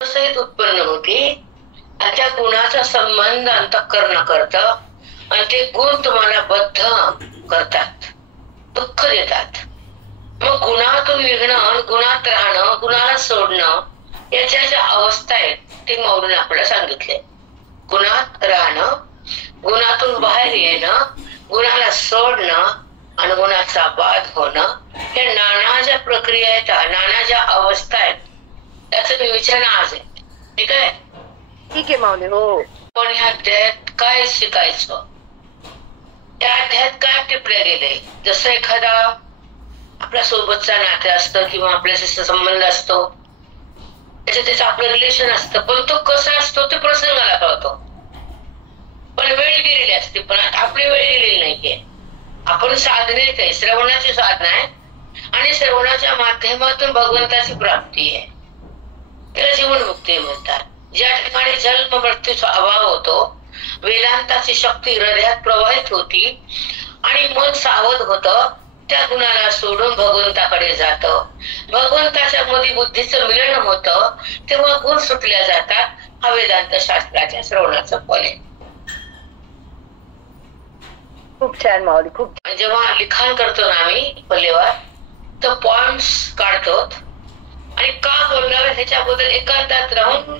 सहित उत्पन्न होती आणि त्या गुणाचा संबंध अंतःकरण करत आणि ते गुण तुम्हाला बद्ध करतात, दुःख देतात. मग गुणातून निघणं, गुणात राहणं, गुणाला सोडणं याच्या ज्या अवस्था आहेत ते मौलीने आपल्याला सांगितले. गुणात राहणं, गुणातून बाहेर येणं, गुणाला सोडणं आणि गुणाचा बाध होणं, हे नाना ज्या प्रक्रिया आहेत, नाना ज्या अवस्था आहेत त्याचं विवेचन आज आहे. ठीक आहे, ठीक आहे माऊली. हो, पण ह्या अध्यायात काय शिकायचं, त्या अध्यायात काय टिपल्या गेले. जसं एखादा आपल्या सोबतचा नाते असतं किंवा आपल्याशी संबंध असतो, त्याचं आपलं रिलेशन असतं, पण तो कसा असतो ते प्रसंगाला कळतो. पण वेळ गेलेली असते, पण आता आपली वेळ गेलेली नाहीये. आपण साधनेत आहे, श्रवणाची साधना आहे आणि श्रवणाच्या माध्यमातून भगवंताची प्राप्ती आहे. त्याला जीवनमुक्ती म्हणतात. ज्या ठिकाणी जन्म मृत्यूचा अभाव होतो, वेदांताची शक्ती हृदयात प्रवाहित होती आणि मन सावध होतं, त्या गुणाला सोडून भगवंताकडे जातं. भगवंताच्या मध्ये बुद्धीचं मिलन होतं, तेव्हा गुण सुटल्या जातात. हा वेदांत शास्त्राच्या श्रवणाचं फल आहे. खूप छान माऊली. खूप जेव्हा लिखाण करतो ना आम्ही पल्लेवर, तर पॉइंट्स काढतो आणि का बोललं ह्याच्याबद्दल एकांतात राहून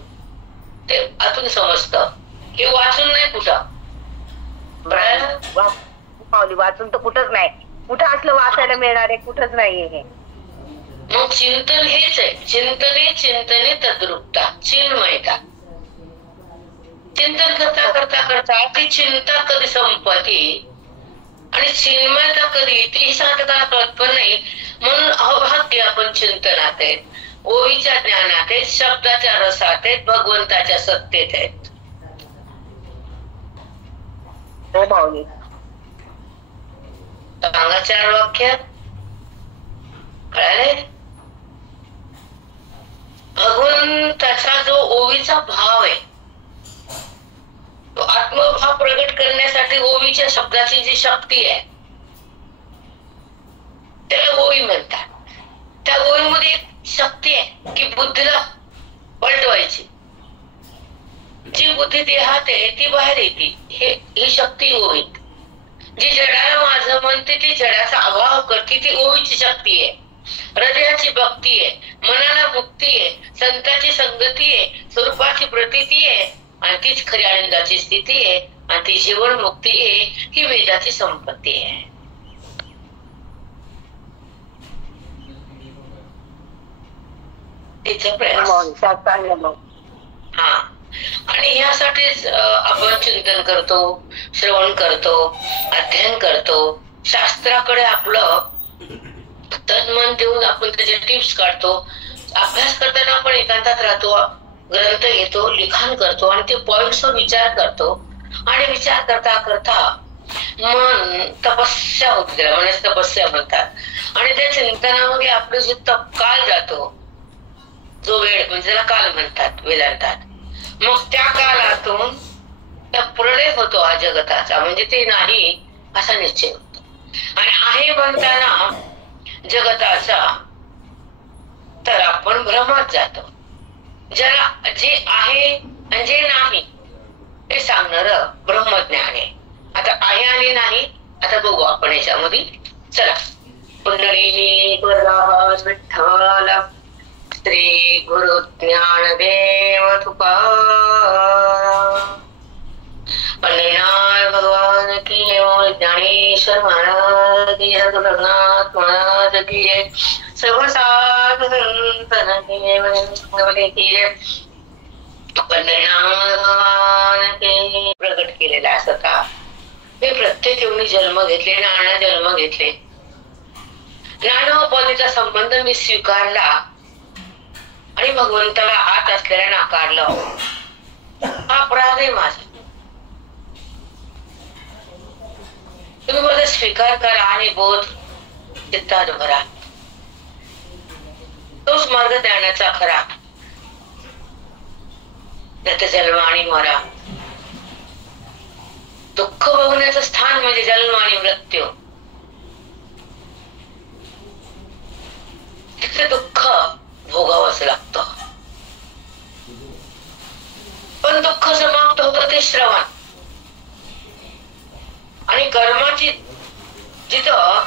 ते आतून समजतं. हे वाचून नाही कुठं माऊली, वाचून तर कुठंच नाही. कुठं असलं वाचायला मिळणार आहे, कुठंच नाहीये हे. मग चिंतन हेच आहे. चिंतने चिंतने तद्रुपता, चिन्मयता. चिंतन करता करता करता ती चिंता कधी संपती आणि चिन्मयता कधी येते ही सांगताना कळत पण नाही. म्हणून अहोभाग्य आपण चिंतनात आहेत, ओवीच्या ज्ञानात आहेत, शब्दाच्या रसात आहेत, भगवंताच्या सत्तेत आहेत. हो माऊली. सांगा 4 वाक्य कळाले. भगवंताचा जो ओवीचा भाव आहे, तो आत्मभाव प्रगट करण्यासाठी ओवीच्या शब्दाची जी शक्ती आहे त्याला ओवी म्हणतात. त्या ओवीमध्ये एक शक्ती आहे की बुद्धीला पलटवायची. जी बुद्धी देहात आहे ती बाहेर येते, ही शक्ती ओवीत. जी जडाला माझं म्हणते ती जडाचा अभाव करते, ती ओवीची शक्ती आहे. हृदयाची भक्ती आहे, मनाला मुक्ती आहे, संतांची संगती आहे, स्वरूपाची प्रतीती आहे आणि तीच खरी आनंदाची स्थिती आहे आणि ती जीवन मुक्ती आहे. ही वेदाची संपत्ती आहे. तिचा प्रयास. हा, आणि ह्यासाठीच आपण चिंतन करतो, श्रवण करतो, अध्ययन करतो, शास्त्राकडे आपलं तन मन देऊन आपण त्याचे टिप्स काढतो. अभ्यास करताना आपण एकांतात राहतो, ग्रंथ घेतो, लिखाण करतो आणि ते पॉइंट्सवर विचार करतो आणि विचार करता करता मन तपस्या होते, त्याला म्हणजे तपस्या म्हणतात. आणि त्या चिंतनामध्ये आपलं जे काल जातो, जो वेळ म्हणजे त्याला काल म्हणतात वेदांतात. मग त्या कालातून त्या प्रलय होतो हा जगताचा, म्हणजे ते नाही असा निश्चय होतो. आणि आहे म्हणताना जगताचा तर आपण भ्रमात जातो. ज्याला जे आहे आणि जे नाही हे सांगणार ब्रह्मज्ञान आहे. आता आहे आणि नाही आता बघू आपण याच्यामध्ये. चला, पुंडलिनी विठ्ठल श्री गुरु ज्ञानदेव तुकाराम, पंढरीनाथ भगवान की जय, ज्ञानेश्वर महाराज की जय, रघुनाथ महाराज की जय, सर्व साधु संतन की जय, की जय, पंढरीनाथ भगवान के. प्रगट केलेला असं का हे प्रत्येक येऊन जन्म घेतले, नाना जन्म घेतले. नानोपणीचा संबंध मी स्वीकारला आणि भगवंताला आत असलेला नाकारलं. हा अपराध आहे माझा. तुम्ही माझा स्वीकार करा आणि बोध चित्तात भरा. तोच मार्ग ज्ञानाचा खरा. त्यात जन्म आणि मरा. दुःख भोगण्याचं स्थान म्हणजे जन्म आणि मृत्यू. तिथे दुःख भोगावंच लागतं. पण दुःख समाप्त होतं ते श्रवण. आणि कर्माची जिथं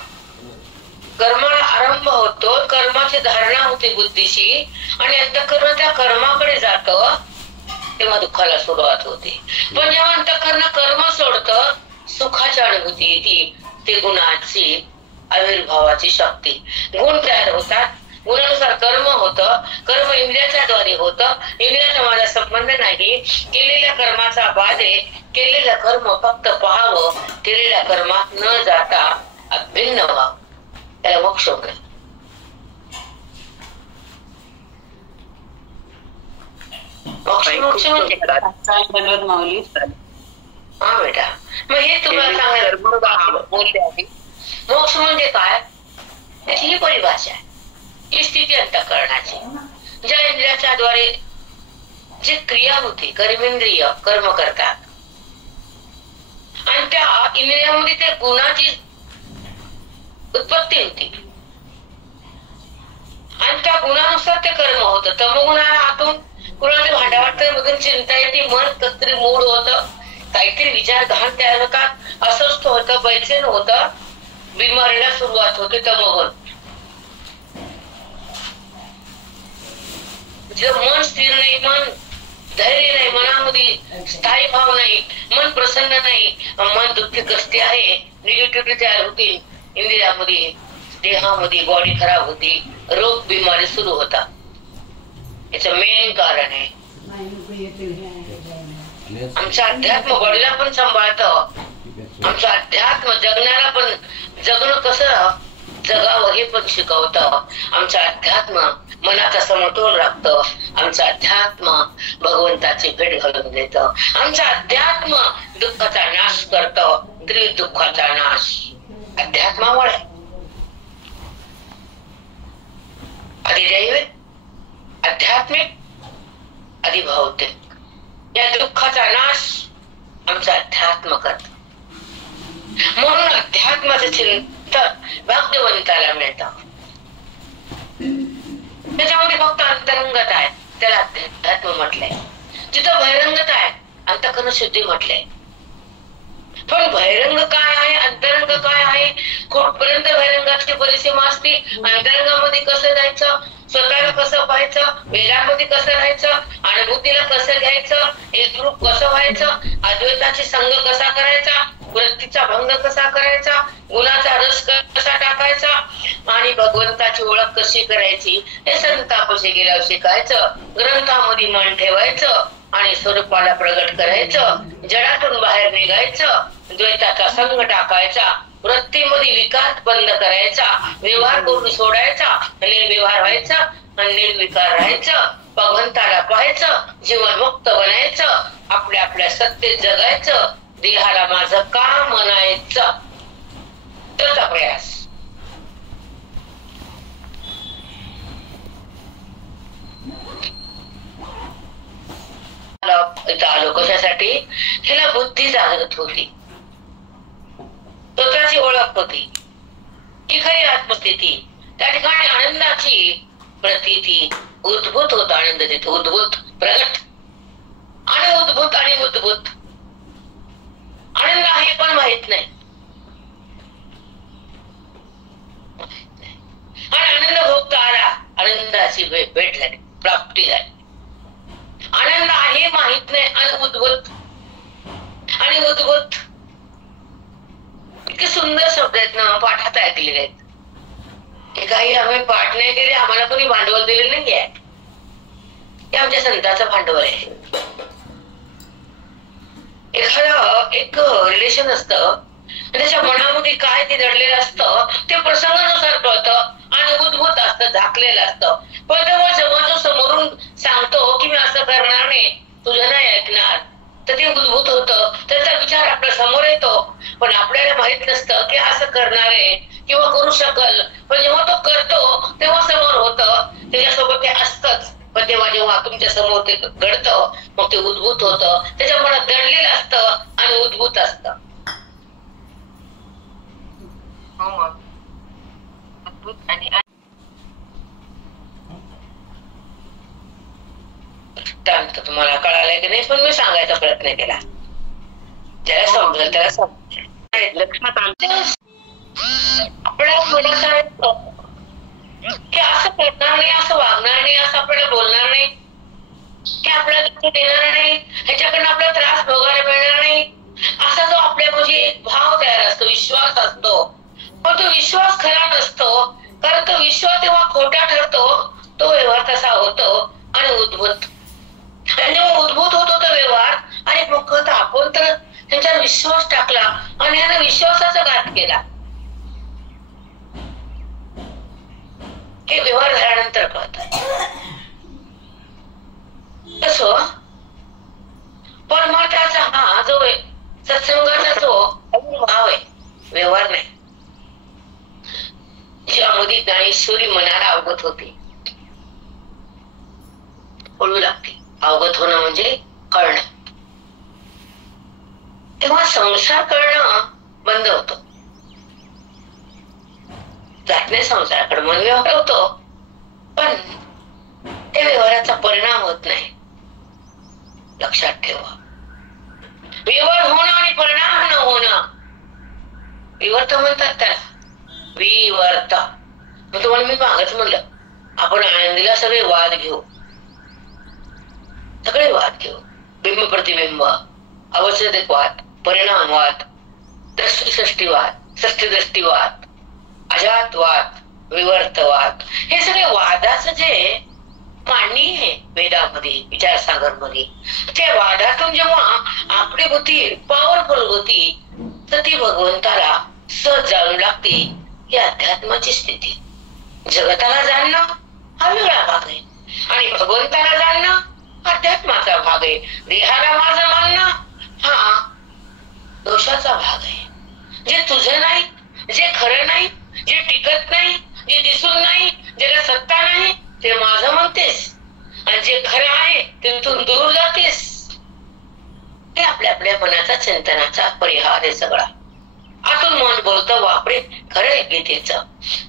कर्माला आरंभ होतो, कर्माची धारणा होते बुद्धीशी आणि अंतःकरण त्या कर्माकडे जातं, तेव्हा दुःखाला सुरुवात होते. पण जेव्हा अंतःकरण कर्म सोडतं, सुखाची अनुभूती येते. ते गुणाची आविर्भावाची शक्ती. गुण तयार होतात, गुणानुसार कर्म होतं, कर्म इंद्रियाच्या द्वारे होतं. इंद्रियाचा माझा संबंध नाही. केलेल्या कर्माचा बाद आहे. केलेलं कर्म फक्त पाहावं, केलेल्या कर्मात न जाता अभिन्न व्हावं, त्याला मोक्ष होईल. मोक्ष म्हणजे माऊली. हा बेटा, मग हे तुम्हाला सांगायला बोलले आधी. मोक्ष म्हणजे काय, त्याची ही परिभाषा आहे. ही स्थिती अंतःकरणाची, ज्या इंद्रियाच्या द्वारे जी क्रिया होती, कर्मेंद्रिय कर्म करतात आणि त्या इंद्रियामध्ये त्या गुणाची उत्पत्ती होती आणि त्या गुणानुसार ते कर्म होतं. तमोगुणाला आतून कुणाला भांडा वाटतं, मधून चिंता येते, मन कसतरी मूड होतं, काहीतरी विचार घाण तयार होतात, अस्वस्थ होतं, बैचेन होतं, बिमारीला सुरुवात होते. तमोगुण मन स्थिर नाही, मन धैर्य नाही, मनामध्ये स्थायी भाव नाही, मन प्रसन्न नाही, मन दुःखी कसते आहे, निगेटिव्हिटी तयार होते इंद्रियामध्ये, देहामध्ये बॉडी खराब होती, रोग बिमारी सुरू होता. याचं मेन कारण आहे आमचं अध्यात्म बॉडीला पण सांभाळतं, आमचं अध्यात्म जगण्याला पण, जगणं कसं जगावं हे पण शिकवतं. आमचं अध्यात्म मनाचा समतोल राखतं, आमचं अध्यात्म भगवंताची भेट घालून देतं, आमचं अध्यात्म दुःखाचा नाश करतं, दुःखाचा नाश अध्यात्मामुळे. अधिदैविक, आध्यात्मिक, अधिभौतिक, या दुःखाचा नाश आमचा अध्यात्म करत. म्हणून अध्यात्माचं चिंतन भाग्यवंताला मिळतं. त्याच्यामध्ये फक्त अंतरंगता आहे, त्याला अध्यात्म म्हटलंय. जिथं बहिरंगता आहे, अंतःकरण शुद्धी म्हटलंय. पण बहिरंग काय आहे, अंतरंग काय आहे, कुठपर्यंत बहिरंगाची परिसीमा असते, अंतरंगामध्ये कसं जायचं, स्वतःला कसं पाहायचं, वेदामध्ये कसं राहायचं, अनुभूतीला कसं घ्यायचं, एकरूप कसं व्हायचं, अद्वैताची संग कसा करायचा, वृत्तीचा भंग कसा करायचा, गुणाचा रस कसा टाकायचा आणि भगवंताची ओळख कशी करायची, हे संतापाशी गेल्यावर शिकायचं. ग्रंथामध्ये मन ठेवायचं आणि स्वरूपाला प्रगट करायचं, जडातून बाहेर निघायचं, द्वैताचा संग टाकायचा, वृत्तीमध्ये विकार बंद करायचा, व्यवहार करून सोडायचा, निर्व्यवहार व्हायचा आणि निर्विकार राहायचं, भगवंताला पाहायचं, जीवन मुक्त बनायचं, आपल्या आपल्या सत्तेत जगायचं, देहाला माझं का म्हणायचं, त्याचा प्रयास. इथं आलो कशासाठी, हिला बुद्धी जागृत होती, स्वतःची ओळख होती, ही खरी आत्मस्थिती. त्या ठिकाणी आनंदाची प्रतीती, उद्भूत होत आनंद, तिथे उद्भूत प्रगट आणि उद्भूत आणि उद्भूत आनंद आहे पण माहित नाही, आणि आनंद भोगता आला, आनंदाची भेट झाली, प्राप्ती झाली. आनंद आहे माहित नाही आणि उद्भूत आणि उद्भूत. इतके सुंदर शब्द आहेत ना, पाठात ऐकलेले आहेत. हे काही आम्ही पाठ नाही केले, आम्हाला कोणी भांडवल दिले नाहीये, हे आमच्या संतांचं भांडवल आहे. एखादं एक रिलेशन असतं, त्याच्या मनामध्ये काय ते दडलेलं असतं, ते प्रसंगानुसार कळतं आणि उद्भूत असतं, झाकलेलं असतं. पण तेव्हा जेव्हा तो समोरून सांगतो की मी असं करणार नाही, तुझं नाही ऐकणार, तर ते उद्भूत होतं, त्याचा विचार आपल्या समोर येतो. पण आपल्याला माहित नसतं की असं करणार आहे किंवा करू शकल. पण जेव्हा तो करतो तेव्हा समोर होतं, त्याच्यासोबत ते असतंच. पण तेव्हा जेव्हा तुमच्या समोर ते घडतं, मग ते उद्भूत होतं, त्याच्या मनात दडलेलं असतं आणि उद्भूत असतं. दृष्टांत तुम्हाला कळालाय की नाही, पण मी सांगायचा प्रयत्न केला. ज्याला समजेल त्याला समजेल. लक्षात आणते. आपल्या मनात की असं करणार नाही, असं वागणार नाही, असं आपल्याला बोलणार नाही, की आपल्याला दुःख देणार नाही, ह्याच्याकडनं आपल्याला त्रास भोगायला मिळणार नाही, असा जो आपल्यामध्ये एक भाव तयार असतो, विश्वास असतो. पण तो विश्वास खरा नसतो, कारण तो विश्वास तेव्हा खोटा ठरतो, तो व्यवहार तसा होतो आणि उद्भूत. आणि जेव्हा उद्भूत होतो तो व्यवहार आणि मग आपण तर त्यांच्यावर विश्वास टाकला आणि ह्यानं विश्वासाचा घात केला. हे व्यवहार झाल्यानंतर कळतात. तसं परमार्थाचा हा जो सत्संगाचा जो भाव आहे, व्यवहार नाही, ज्यामध्ये ज्ञानेश्वरी मनाला अवगत होते, कळू लागते. अवगत होणं म्हणजे कळणं. तेव्हा संसार कळणं बंद होतो, जात नाही संसाराकडे, मन व्यवहार होतो, पण त्या व्यवहाराचा परिणाम होत नाही. लक्षात ठेवा, व्यवहार होणं आणि परिणाम न होणं, विवर्त म्हणतात त्याला, विवर्त. मग तुम्हाला मी मागच म्हणलं, आपण आनंदीला सगळे वाद घेऊ, सगळे वाद घेऊ. बिंब प्रतिबिंब, अवस्थितवाद, परिणामवाद, दृष्टीवाद, सृष्टीदृष्टीवाद, अजातवाद, विवर्तवाद, हे सगळे वादाचं जे मांडणी आहे वेदामध्ये, विचारसागर मध्ये, त्या वादातून जेव्हा आपली बुद्धी पॉवरफुल होती, तर ती भगवंताला सहज जाणू लागते. ही अध्यात्माची स्थिती. जगताला जाणणं हा वेगळा भाग आहे आणि भगवंताला जाणणं अध्यात्माचा भाग आहे. देहाला माझं मानणं हा दोषाचा भाग आहे. जे तुझं नाही, जे खरं नाही, जे टिकत नाही, जे दिसून नाही, ज्याला सत्ता नाही, ते माझं म्हणतेस, आणि जे खरं आहे तिथून दूर जातेस. हे आपल्या आपल्या मनाचा चिंतनाचा परिहार आहे सगळा. आतून मन बोलतं, बापरे खरंय गीतेचं,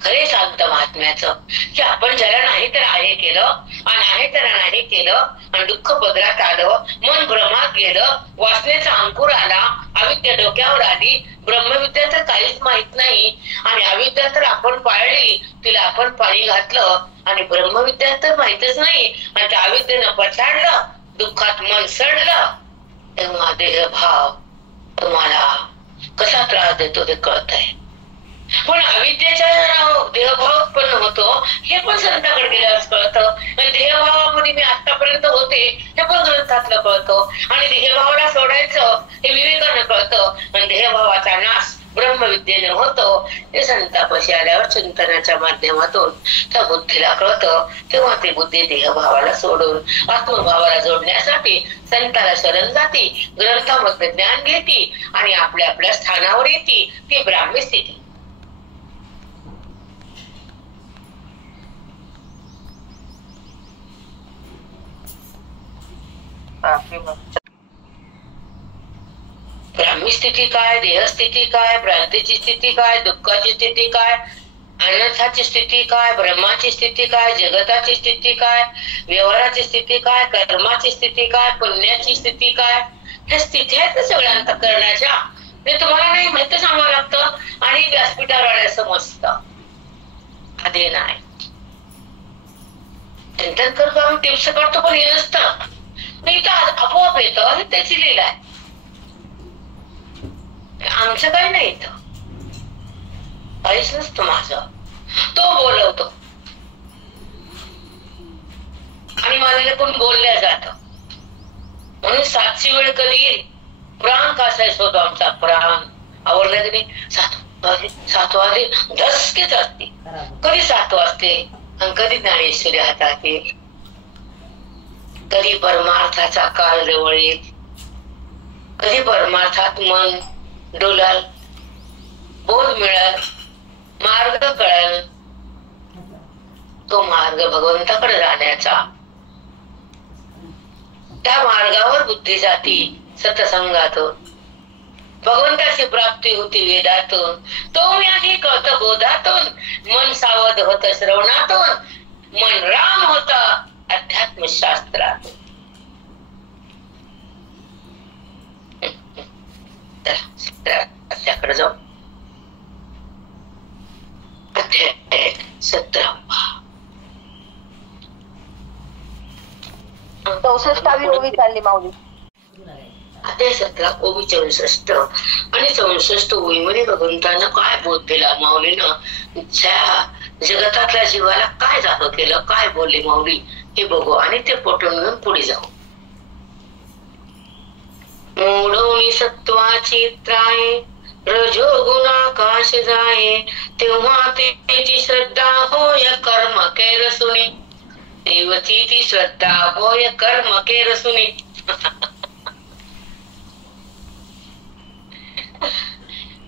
खरे सांगतं महात्म्याचं, की आपण ज्याला नाही तर आहे केलं आणि आहे तर नाही केलं आणि दुःख पदरात आलं, मन भ्रमात गेलं, वासनेचा अंकुर आला, अविद्या डोक्यावर आली, ब्रह्मविद्या तर काहीच माहित नाही आणि अविद्या तर आपण पाळली, तिला आपण पाणी घातलं आणि ब्रह्मविद्या तर माहितच नाही आणि त्या अविद्येनं पछाडलं, दुःखात मन सडलं. तेव्हा देहभाव तुम्हाला कसा त्रास देतो ते कळत आहे. पण अविद्येच्या देहभाव उत्पन्न होतो हे पण संतांकडे गेल्यावर कळतं, आणि देहभावामध्ये मी आतापर्यंत होते हे पण ग्रंथातलं कळतं, आणि देहभावाला सोडायचं हे विवेकानं कळतं, आणि देहभावाचा नाश ब्रह्मविद्येने होतो हे संतापाशी आल्यावर चिंतनाच्या माध्यमातून त्या बुद्धीला कळतं. तेव्हा ती बुद्धी देहभावाला सोडून आत्मभावाला जोडण्यासाठी संताला शरण जाती, ग्रंथामध्ये ज्ञान घेती आणि आपल्या आपल्या स्थानावर येते. ती ब्राह्मी स्थिती. ब्राह्मी स्थिती काय, देहस्थिती काय, भ्रांतीची स्थिती काय, दुःखाची स्थिती काय, अनर्थाची स्थिती काय, ब्रह्माची स्थिती काय, जगताची स्थिती काय, व्यवहाराची स्थिती काय, कर्माची स्थिती काय, पुण्याची स्थिती काय, ह्या स्थिती आहेत ना सगळ्या अंतःकरणाच्या. ते तुम्हाला नाही माहिती सांगावं लागतं आणि व्यासपीठावर आल्या समजतं. आधी नाही चिंतन करतो आम्ही, टिप्स करतो, पण हे नसतं. नाही तर आपोआप येतं आणि त्याची लीला आहे. आमचं काही नाही इथं, काहीच नसतं माझं. तो बोलवतो आणि माझ्याने पण बोलल्या जात. म्हणून 7ची वेळ कधी येईल, प्राण कासायच होतो आमचा. प्राण आवडला की नाही, 7 वाजले धसकीच असते. कधी 7 वाजते आणि कधी ज्ञानेश्वरी हातात येईल, कधी परमार्थाचा काळ जवळ येईल, कधी परमार्थात मन डोलाल, बोध मिळाल, मार्ग कळाल. तो मार्ग भगवंताकडे जाण्याचा, त्या मार्गावर बुद्धी जाती सत्संगातून, भगवंताची प्राप्ती होती वेदातून, तो मी कळतं बोधातून, मन सावध होत श्रवणातून, मन राम होत अध्यात्म शास्त्रातून. त्याकडे जाऊ. अध्याय 17. 64वी ओवी चालली माऊली. अध्याय 17 ओवी 64 आणि 64 ओवीमध्ये भगवंतानं काय बोध दिला माऊलीनं, त्या जगतातल्या जीवाला काय जाग केलं, काय बोलले माऊली हे बघू आणि ते पटवून घेऊन पुढे जाऊ. मोडोनी सत्वाची त्राये रजोगुण आकाश जाये, तेव्हा त्याची श्रद्धा होय कर्म केर सुनी. देवची ती श्रद्धा होय कर्म केर सुनी.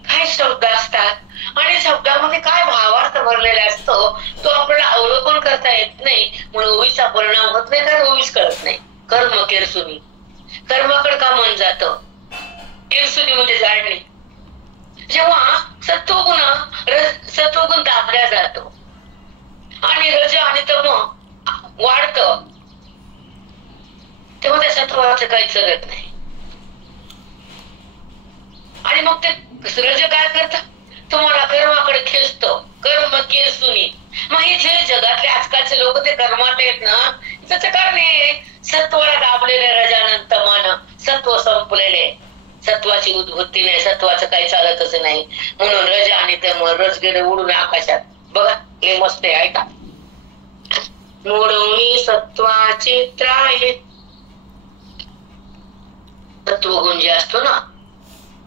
काय शब्द असतात आणि शब्दामध्ये काय भावार्थ भरलेला असतो तो आपल्याला अवलोकन करता येत नाही, म्हणून ओवीचा परिणाम होत नाही, कारण ओवीच कळत नाही. कर्म केरसुनी, कर्माकडे का मन जात, केरसुनी म्हणजे जाणणे. जेव्हा सत्वगुण दाबल्या जातो आणि रज आणि तम वाढत, तेव्हा त्या सत्वाचं काही चलत नाही. आणि मग ते रज काय करत, तुम्हाला कर्माकडे खेचतो. कर्म केरसुनी. मग हे जे जगातले आजकालचे लोक ते कर्मात आहेत ना, त्याचं कारण हे सत्वाला दाबलेले रजानंत तमानं, सत्व संपलेले, सत्वाची उद्भूती नाही, सत्वाचं काही चालतच नाही, म्हणून रज आणि तम, रज गेले उडून आकाशात. बघा हे मस्त आहे, ऐका. मोडवणी सत्वाची त्राये, सत्वगुण जे असतो ना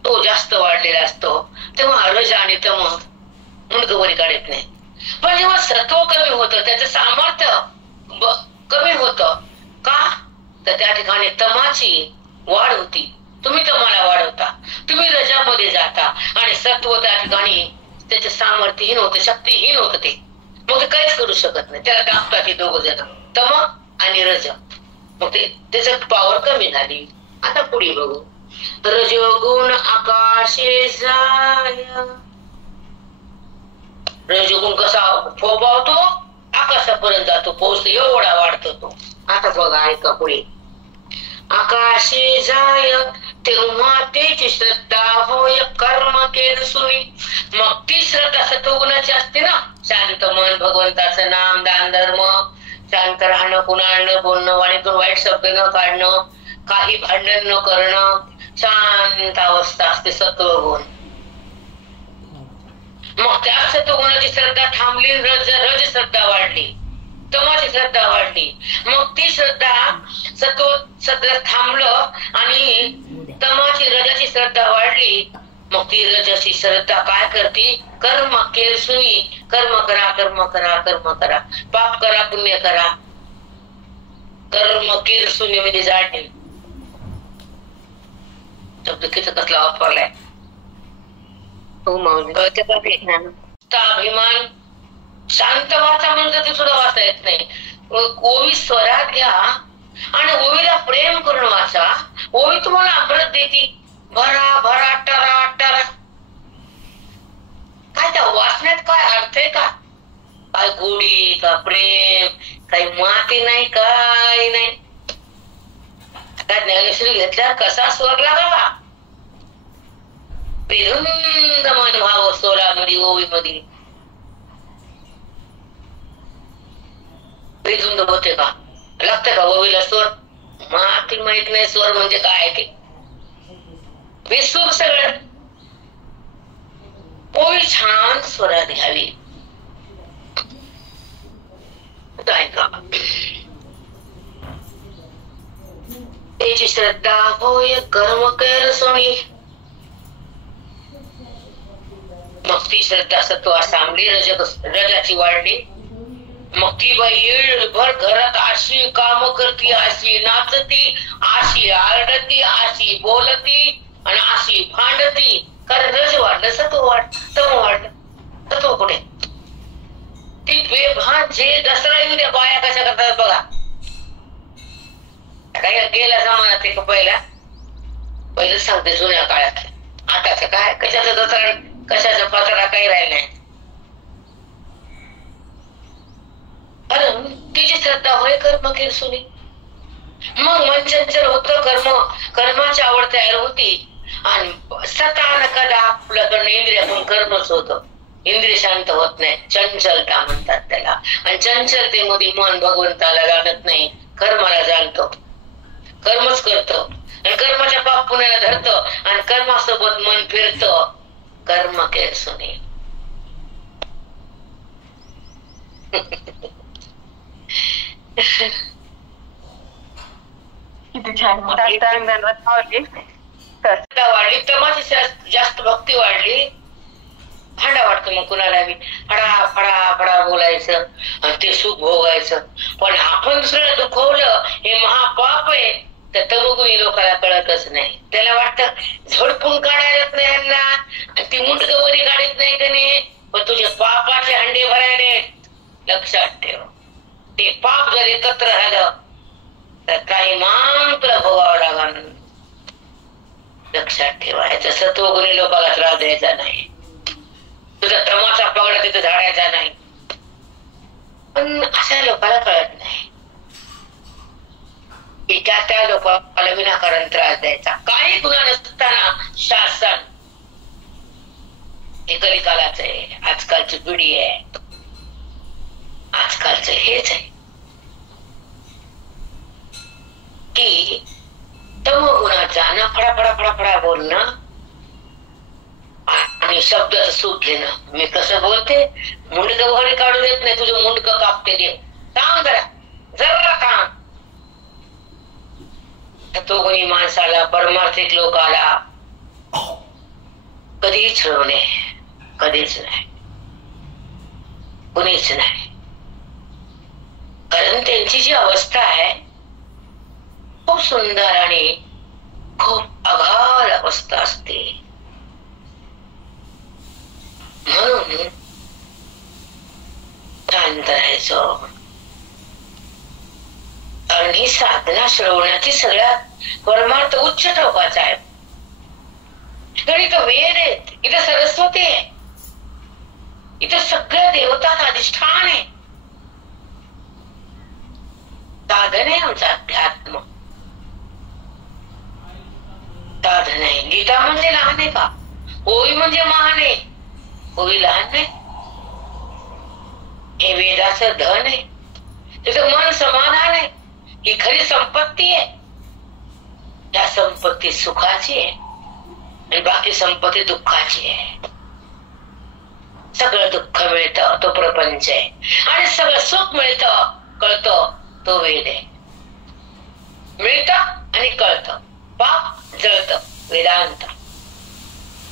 तो जास्त वाढलेला असतो, तेव्हा रज आणि तम मुंडकवरी काढत नाही. पण जेव्हा सत्व कमी होतं, त्याचं सामर्थ्य कमी होतं का, तर त्या ठिकाणी तमाची वाढ होती. तुम्ही तमाला वाढवता, तुम्ही रजामध्ये जाता आणि सत्व त्या ठिकाणी त्याचे सामर्थ्यहीन होतं, शक्तीहीन होतं ते, मग ते काहीच करू शकत नाही. त्याला दाबतात हे दोघ जण, तम आणि रज. मग ते त्याच पॉवर कमी झाली. आता पुढे बघू. रजोगुण आकाशे जाय, रजोगुण कसा फोबावतो, आकाशापर्यंत जातो, पोहोचतो, एवढा वाढतो तो. आता बघा ऐका पुढे. आकाशे जाय, तेव्हा त्याची श्रद्धा होय कर्म केरसुनी. मग ती श्रद्धा सत्वगुणाची असते ना, शांत मन, भगवंताचं नाम, दान धर्म, शांत राहणं, कुणाला न बोलणं, वाणीतून वाईट शब्द न काढणं, काही भांडण न करणं, शांत अवस्था असते सत्वगुण. मग त्या सत्वगुणाची श्रद्धा थांबली, रज श्रद्धा वाढली, तमाची श्रद्धा वाढली. मग ती सत्व थांबलं आणि तमाची रजाची श्रद्धा वाढली. मग ती रजाची श्रद्धा काय करते, कर्म केरसुनी. कर्म करा, कर्म करा, कर्म करा, पाप करा, पुण्य करा. कर्म केरसुनी म्हणजे जाणणे शब्द किती कसला वापरलाय. अभिमान शांत वाचा म्हणतात ते सुद्धा वाचता येत नाही. ओवी स्वरात घ्या आणि ओवीला प्रेम करून वाचा. ओवी तुम्हाला अमृत देते, भरा भरा टरा टरा. काय त्या वाचण्यात काय अर्थ आहे का, काय गोडी का प्रेम, काही माती नाही, काय नाही. आता ज्ञानेश्वरी घेतल्यावर कसा स्वर लागला, बेधुंद मन भाव स्वरामध्ये, ओवीमध्ये बेधुंद होते का, लागतं का ओवीला स्वर. माती माहित नाही स्वर म्हणजे काय आहे ते, बेसूर सगळं. ओवी छान स्वरात घ्यावी. ऐका. त्याची श्रद्धा होय कर्म केरसुनी. मग ती श्रद्धा सत्व सामली, रजाची वाढली. मग ती बाई भर घरात अशी काम करती, अशी नाचती, अशी आरडती, अशी बोलती आणि अशी भांडती. कारण रज वाढलं, सत्व वाढलं, तम वाढलं. तत्व कुठे, ती बेभान जे दसरा येऊ द्या, बाया कशा करतात बघा. काय गेल्या जमान्यात एक पहिलं सांगते जुन्या काळात. आताच काय कशाचं दसरा, कशाचा पत्रा काही राहिला नाही. कारण तिची श्रद्धा होय कर्म केरसुनी. मग मन चंचल होतं, कर्माची आवड तयार होती आणि सतान कदा आपल्याकडनं इंद्रियातून कर्मच होतं. इंद्रिय शांत होत नाही, चंचलता म्हणतात त्याला. आणि चंचलतेमध्ये मन भगवंताला जाणत नाही, कर्माला जाणतो, कर्मच करतो आणि कर्माच्या पाप पुण्याला धरतो आणि कर्मासोबत मन फिरतो. कर्म केरसुने किती छान वाढली, तमाची जास्त भक्ती वाढली. भांडा वाटतं मग कुणाला बी फडा फडा फडा बोलायचं आणि ते सुख भोगायचं. पण आपण दुसऱ्याला दुखवलं हे महापाप आहे. तर तमोगुणी लोकांना कळतच नाही. त्याला वाटतं झडपून काढायला नाही यांना, ती मुंडकं वरी काढत नाही का नाही, पण तुझे पापाचे हंडे भरायले. लक्षात ठेव, ते पाप जर एकत्र झालं तर काही मान तुला भोगावं लागणार. लक्षात ठेवायचं, सत्वगुणी लोकांना त्रास द्यायचा नाही, तुझा तमाचा पगडा तिथे झाडायचा नाही. पण अशा लोकांना कळत नाही की त्या लोकांना विनाकारण त्रास द्यायचा. काही गुन्हा नसताना शासन हे कलिकालाच आहे. आजकालची पिढी आहे, आजकालचं हेच आहे की तमोगुणाचा ना फडाफडा फडाफडा बोलणं आणि शब्दाचं सुख घेणं. मी कसं बोलते, मुंडकं वगैरे काढू देत नाही, तुझं मुंडकं कापते दे, थांब जरा जरा थांब. तो कोणी माणसाला, परमार्थिक लोकाला कधीच छळवणे, कधीच नाही, कुणीच नाही. कारण त्यांची जी अवस्था आहे खूप सुंदर आणि खूप अगाध अवस्था असते. म्हणून शांत राहायचं. कारण ही साधना श्रवणाची सगळ्यात परमार्थ उच्च टोकाचा आहे. तर इथं वेद आहेत, इथं सरस्वती आहे, इथं सगळ्या देवतांचं अधिष्ठान आहे. साधन आहे आमचं अध्यात्म, साधन आहे. गीता म्हणजे लहान आहे का? होळी म्हणजे महान आहे, होळी लहान नाही. हे वेदाचं धन आहे, तिथं मन समाधान आहे, ही खरी संपत्ती आहे. या संपत्ती सुखाची आहे आणि बाकी संपत्ती दुःखाची आहे. सगळं दुःख मिळतं तो प्रपंच आहे आणि सगळं सुख मिळतं कळतं तो वेद आहे. मिळतं आणि कळतं, पाप जळतं वेदांत.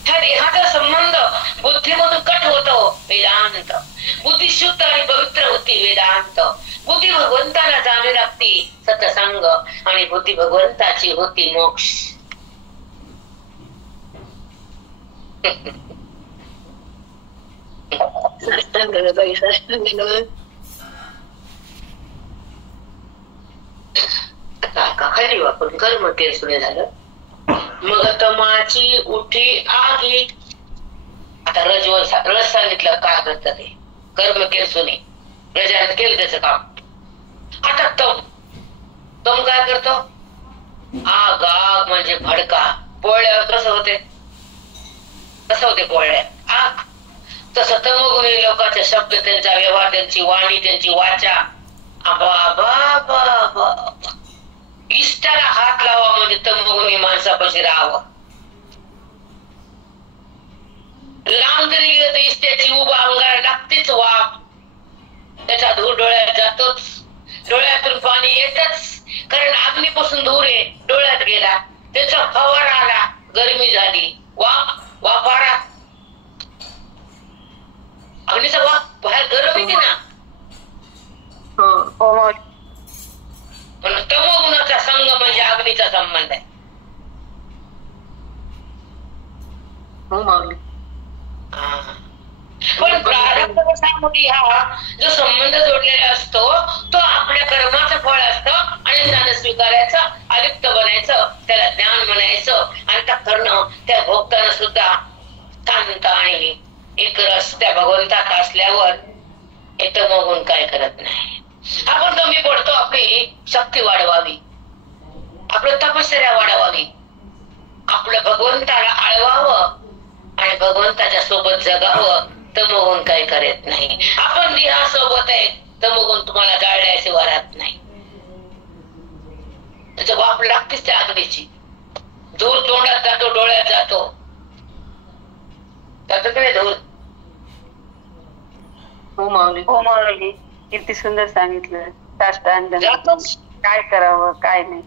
ह्या देहाचा संबंध बुद्धीमधून कट होतो वेदांत. बुद्धी शुद्ध आणि पवित्र होती वेदांत. बुद्धी भगवंताला जाणू लागती सत्संग आणि बुद्धी भगवंताची होती मोक्ष. खाली वापरून कर्म केरसुने झालं. मग तमाची उठी आगी. आता रस सांगितलं काय करत ते कर्म केरसुने. रजानं केलं त्याचं काम. आता तम काय करतो? आग आग म्हणजे भडका. पोळ्यावर कसं होते, कसं होते पोळ्यात आग. तसं तमोगुणी लोकांचे शब्द, त्यांचा व्यवहार, त्यांची वाणी, त्यांची वाचा, आबा इष्टाला हात लावा म्हणजे तमोगुणी माणसापाशी राहावं. लांब जरी गेलं तर इष्ट्याची उभा अंगाला लागतेच वाफ. त्याचा धूर डोळ्यात जातोच, डोळ्यातून पाणी येतच. कारण अग्नीपासून धूर आहे, डोळ्यात गेला, त्याचा फवारा आला, गरमी झाली, वाफारा. अग्नीचा वाफ बाहेर गरम येते ना. पण तमोगुणाचा संघ म्हणजे अग्नीचा संबंध आहे. पण प्रारब्ध रसामध्ये हा जो संबंध जोडलेला असतो तो आपल्या कर्माचं फळ असतं. आनंदानं स्वीकारायचं, अलिप्त बनायचं, त्याला ज्ञान म्हणायचं आणि त्या करणं. त्या भोगताना सुद्धा शांत आणि एक रस त्या भगवंतात असल्यावर हे तमोगुण काय करत नाही. आपण कमी पडतो, आपली शक्ती वाढवावी, आपलं तपश्चर्या वाढवावी. आपलं भगवंताला आळवावं आणि भगवंताच्या सोबत जगावं, तमोगुण काही करत नाही. आपण देहासोबत आहे, तमोगुण तुम्हाला गाड्याशिवाय राहत नाही. त्याचं वाप लागतेच त्या अग्नीची. धूर तोंडात जातो, डोळ्यात जातो, जातो काय धूर? हो माऊली, किती सुंदर सांगितलं. साष्टांग जातोच. काय करावं काय नाही,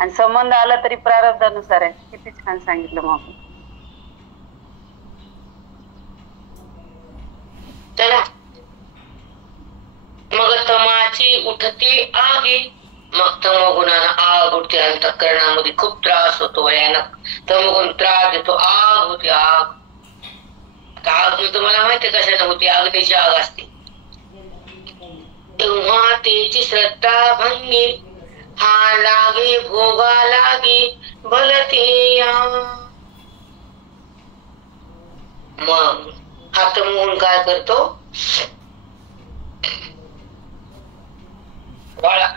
आणि संबंध आला तरी प्रारब्धानुसार आहे. किती छान सांगितलं माऊली. चला मग तमाची उठती आगी, मग तमोगुणाला आग उठते. अंतःकरणामध्ये खूप त्रास होतो, भयानक. तमोगुण त्रास देतो, आग होती आग. आग तुम्हाला माहिती कशाने होती? अग्नीची आग असते. तेव्हा त्याची श्रद्धा भंगी, हा लागे भोगा लागी भलती या. मग हा तमोगुण काय करतो? वाळा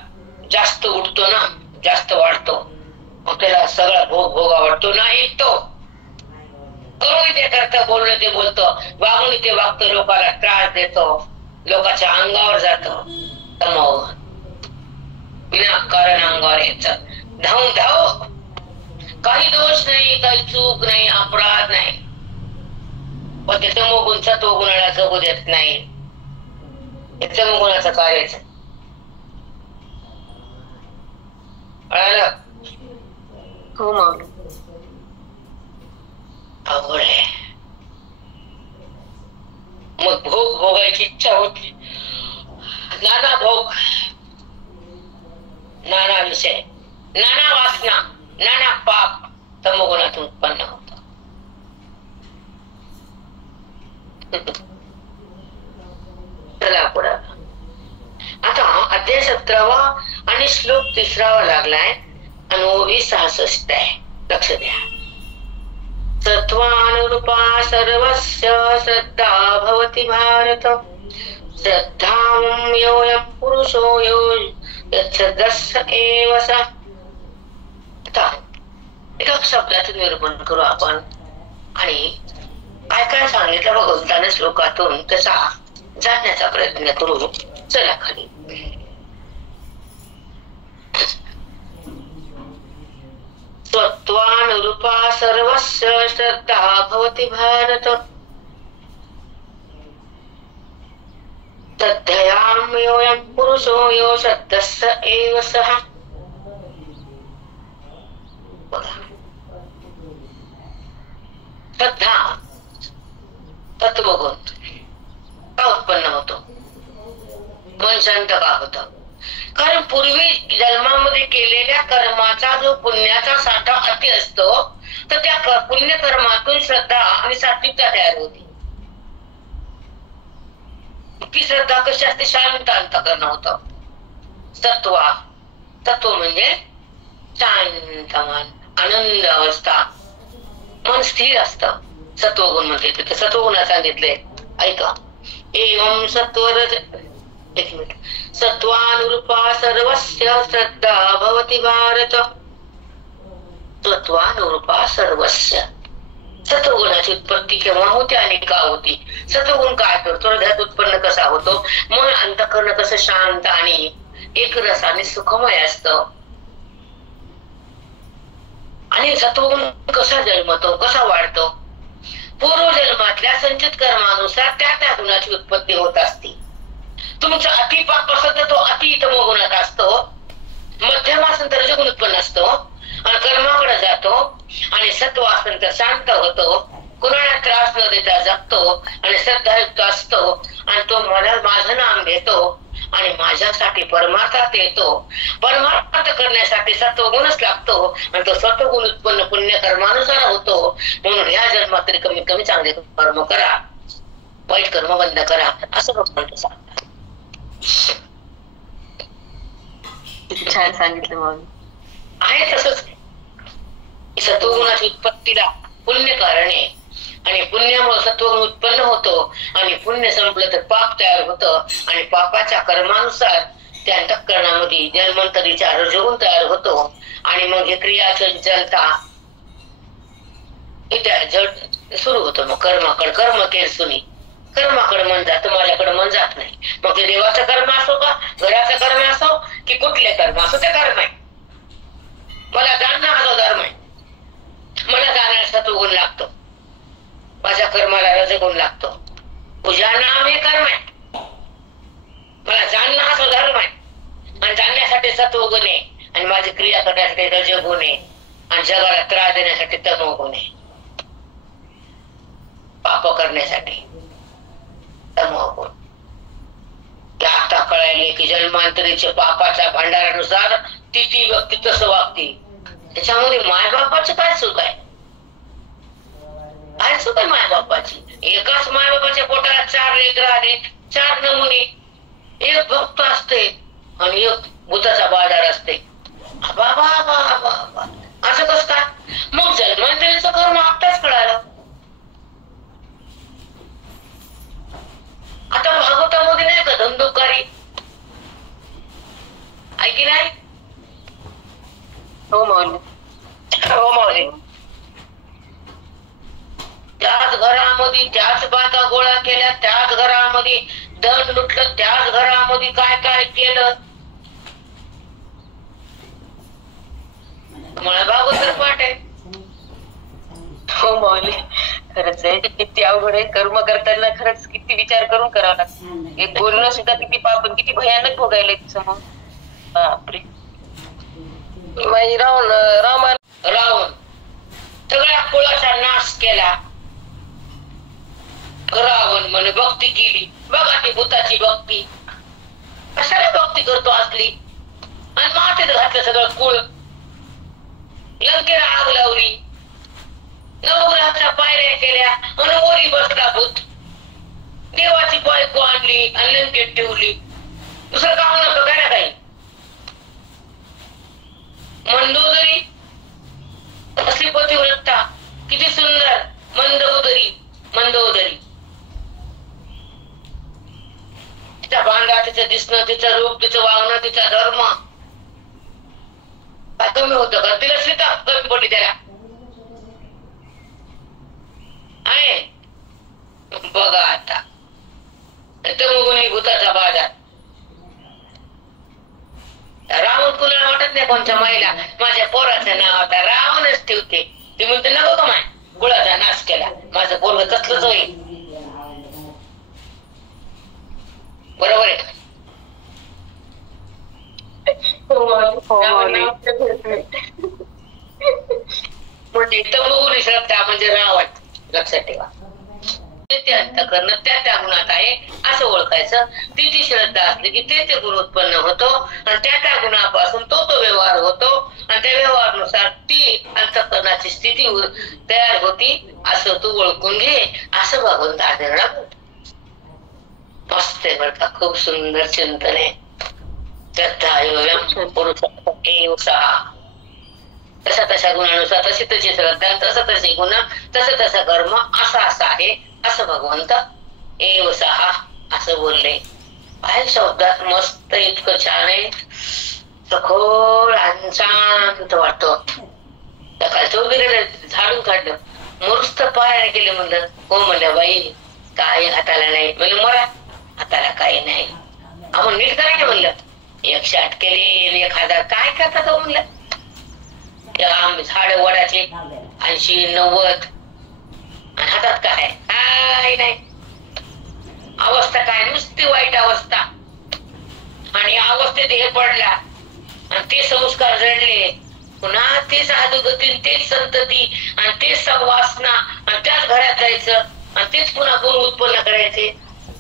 जास्त उठतो ना, जास्त वाढतो, मग त्याला सगळा भोग भोगा वाटतो. नाही तो करून ते करतं, बोलणं ते बोलतो, वागून ते वागतो, लोकांना त्रास देतो, लोकांच्या अंगावर जातो. तमोगुण विनाकारण अंगावर यायचं, धावून धाव. काही दोष नाही, काही चूक नाही, अपराध नाही, पण ते तमोगुण सत्वगुणाला जगू देत नाही. हे तमोगुणाचं कार्यच. हो माऊली. अवघड आहे. मग भोग भोगायची इच्छा होती, नाना भोग, नाना विषय, नाना वासना, नाना पाप तमोगुणातून उत्पन्न होत. चला पुढे. आता अध्याय 17वा आणि श्लोक 3वा लागलाय आणि ओवी 66 आहे. लक्ष द्या. सत्वानुरूपा सर्वस्य श्रद्धा भवति भारत, श्रद्धां योऽयं पुरुषो यो यच्छ्रद्धस्स एव स. आता एका शब्दाचं निरूपण करू आपण, आणि काय काय सांगितलं भगवंताने श्लोकातून तसा जाणण्याचा प्रयत्न करू. चला खाली. सत्वानुरूपा सर्वस्य श्रद्धा भवति भारत, श्रद्धयां योऽयं पुरुषो यो श्रद्धस्स एव सः. श्रद्धा तत्वगुण का उत्पन्न होतो? मन शांत का होतं? कारण पूर्वी जन्मामध्ये केलेल्या कर्माचा जो पुण्याचा साठा अति असतो, तर त्या पुण्य कर्मातून श्रद्धा आणि सात्विकता तयार होती. ती श्रद्धा कशी असते? शांत अंतःकरण होतं. तत्व म्हणजे शांत मन, आनंद अवस्था, मन स्थिर असतं. सत्वगुण म्हणजे सत्वगुणात सांगितले, ऐका. एवं सत्वरज, एक मिनिट. सत्वानुरूपा सर्वस्य श्रद्धा भवति भारत, सत्वानुरूपा सर्वस्य. सत्वगुणाची उत्पत्ती केव्हा होते आणि का होती? सत्वगुण काय करतो? हृदयात उत्पन्न कसा होतो? मन अंतःकरण कसं शांत आणि एक रसाने सुखमय असतं. आणि सत्वगुण कसा जन्मतो, कसा वाढतो? पूर्वजन्मातल्या संचित कर्मानुसार त्या गुणाची उत्पत्ती होत असते. तुमचा अति पाप असेल तर तो अति तमोगुणात असतो, मध्यम असेल तर रजोगुण उत्पन्न असतो आणि कर्माकडे जातो, आणि सत्व असेल तर शांत होतो, कुणाला त्रास न देता जगतो आणि श्रद्धायुक्त असतो, आणि तो मला माझं नाम घेतो आणि माझ्यासाठी परमार्थात येतो. परमार्थ करण्यासाठी सत्वगुणच लागतो, आणि तो सत्वगुण उत्पन्न पुण्य कर्मानुसार होतो. म्हणून ह्या जन्मात तरी कमीत कमी चांगले कर्म करा, वाईट कर्म बंद करा, असं भगवंत सांगतात. छान सांगितलं माऊली. आहे तसंच सत्वगुणाची उत्पत्तीला पुण्य कारण आहे, आणि पुण्यामुळे सत्वगुण उत्पन्न होतो, आणि पुण्य संपलं तर पाप तयार होतं, आणि पापाच्या कर्मानुसार त्या अंतःकरणामध्ये जन्मांतरीचा रजोगुण तयार होतो, आणि मग हे क्रिया चंचलता जड सुरू होतं. मग कर्म केलं सुनी, कर्माकडे मन जातं, माझ्याकडे मन जात नाही. मग ते देवाचं कर्म असो का, घराचं कर्म असो की कुठले कर्म असो, ते कर्म आहे. मला जाणणं हा जो धर्म आहे. मला जाण्याला सत्वगुण लागतो, माझ्या कर्माला रजगुण लागतो. पूजा नाम हे कर्म आहे. मला जाणणं हा जो धर्म आहे, आणि जाणण्यासाठी सत्वगुण आहे, आणि माझी क्रिया करण्यासाठी रजगुण आहे, आणि जगाला त्रास देण्यासाठी तमोगुण आहे. पाप करण्यासाठी तमोगुण. त्या आता कळायले की जन्मांतरीच्या पापाच्या भांडारानुसार ती व्यक्ती तसं वागते. त्याच्यामध्ये मायबापाचं काय चूक आहे? काय चूक आहे मायबापाची? एकाच मायबापाच्या पोटाला 4 लेकरं आले, 4 नमुने. एक भक्त असते आणि एक भूताचा बाजार असते. असं कसं काय? मग जन्मांतरीचं कर्म आत्ताच कळालं. आता भागवतामध्ये नाही का धंदोकारी आहे की नाही? हो माऊली, हो माऊली. त्याच घरामध्ये त्याच बागा गोळा केल्या, त्याच घरामध्ये धन लुटलं, त्याच घरामध्ये काय काय केलं. मला भागवत पाठ आहे. हो माऊली, खरंच आहे. किती अवघड आहे कर्म करताना. खरंच किती विचार करून करावं लागतं. एक बोलणं सुद्धा किती पाप, किती भयानक भोगायला समोर. बापरे. रावण सगळ्या कुळाचा नाश केला. रावण म्हणे भक्ती केली. बघा ती भूताची भक्ती. कशाला भक्ती करतो असली? आणि मातीत घातलं सगळं कुळ. लंकेला आग लावली, नवग्रहाच्या पायऱ्या केल्या, आणि वरी बसला भूत. देवाची बायको आणली आणि लंकेत ठेवली. दुसरं काम नव्हतं काय ना काही. मंदोदरी असली पतिव्रता, किती सुंदर. मंदोदरी, मंदोदरी. तिचा भांडा, तिचं दिसणं, तिचं रूप, तिचं वागणं, तिचा धर्म काय कमी होतं का? तिला सीता कमी पडली त्याला आहे. बघा आता तमोगुणी भूताचा बाजार. रावण कुणाला वाटत नाही कोणत्या महिला माझ्या पोराचं नाव आता रावणच ठेवते. ती म्हणते नको का माय, गुळाचा नाश केला, माझं पोरग कसलंच होईल. बरोबर आहे. म्हणजे तमोगुणी श्रद्धा म्हणजे रावण. लक्षात ठेवा. ते अंतःकरण त्या गुणात आहे असं ओळखायचं. ती श्रद्धा असली की ते गुण उत्पन्न होतो, आणि त्या गुणापासून तो व्यवहार होतो, आणि त्या व्यवहारानुसार ती अंतःकरणाची स्थिती तयार होती. असं तू ओळखून घे, असं भगवंत आढळला. मस्त आहे बरं का, खूप सुंदर चिंतन आहे. तसा तशा गुणानुसार तशी तशी श्रद्धा, तसं तसे गुण, तसं तसं कर्म, असा असा आहे असं भगवंत एव सहा असं बोलले. काय शब्दात मस्त, इतकं छान आहे. सखोल आणि शांत वाटतो. सकाळचं वगैरे झाडून काढलं, मुरुस्त पारायण केले. म्हणलं हो, म्हणलं बाई काय हाताला नाही. म्हणलं मला हाताला काही नाही. आपण नीट करायचं म्हणलं. 108 केले, 1000 काय करतात हो म्हणलं. झाड वडाचे 80-90, आणि हातात काय काय नाही. अवस्था काय, नुसती वाईट अवस्था. आणि अवस्थेत हे पडला, आणि ते संस्कार जडले. पुन्हा तेच अधोगती, तेच संतती, आणि तेच संवासना, आणि त्याच घरात जायचं, आणि तेच पुन्हा गुण उत्पन्न करायचे.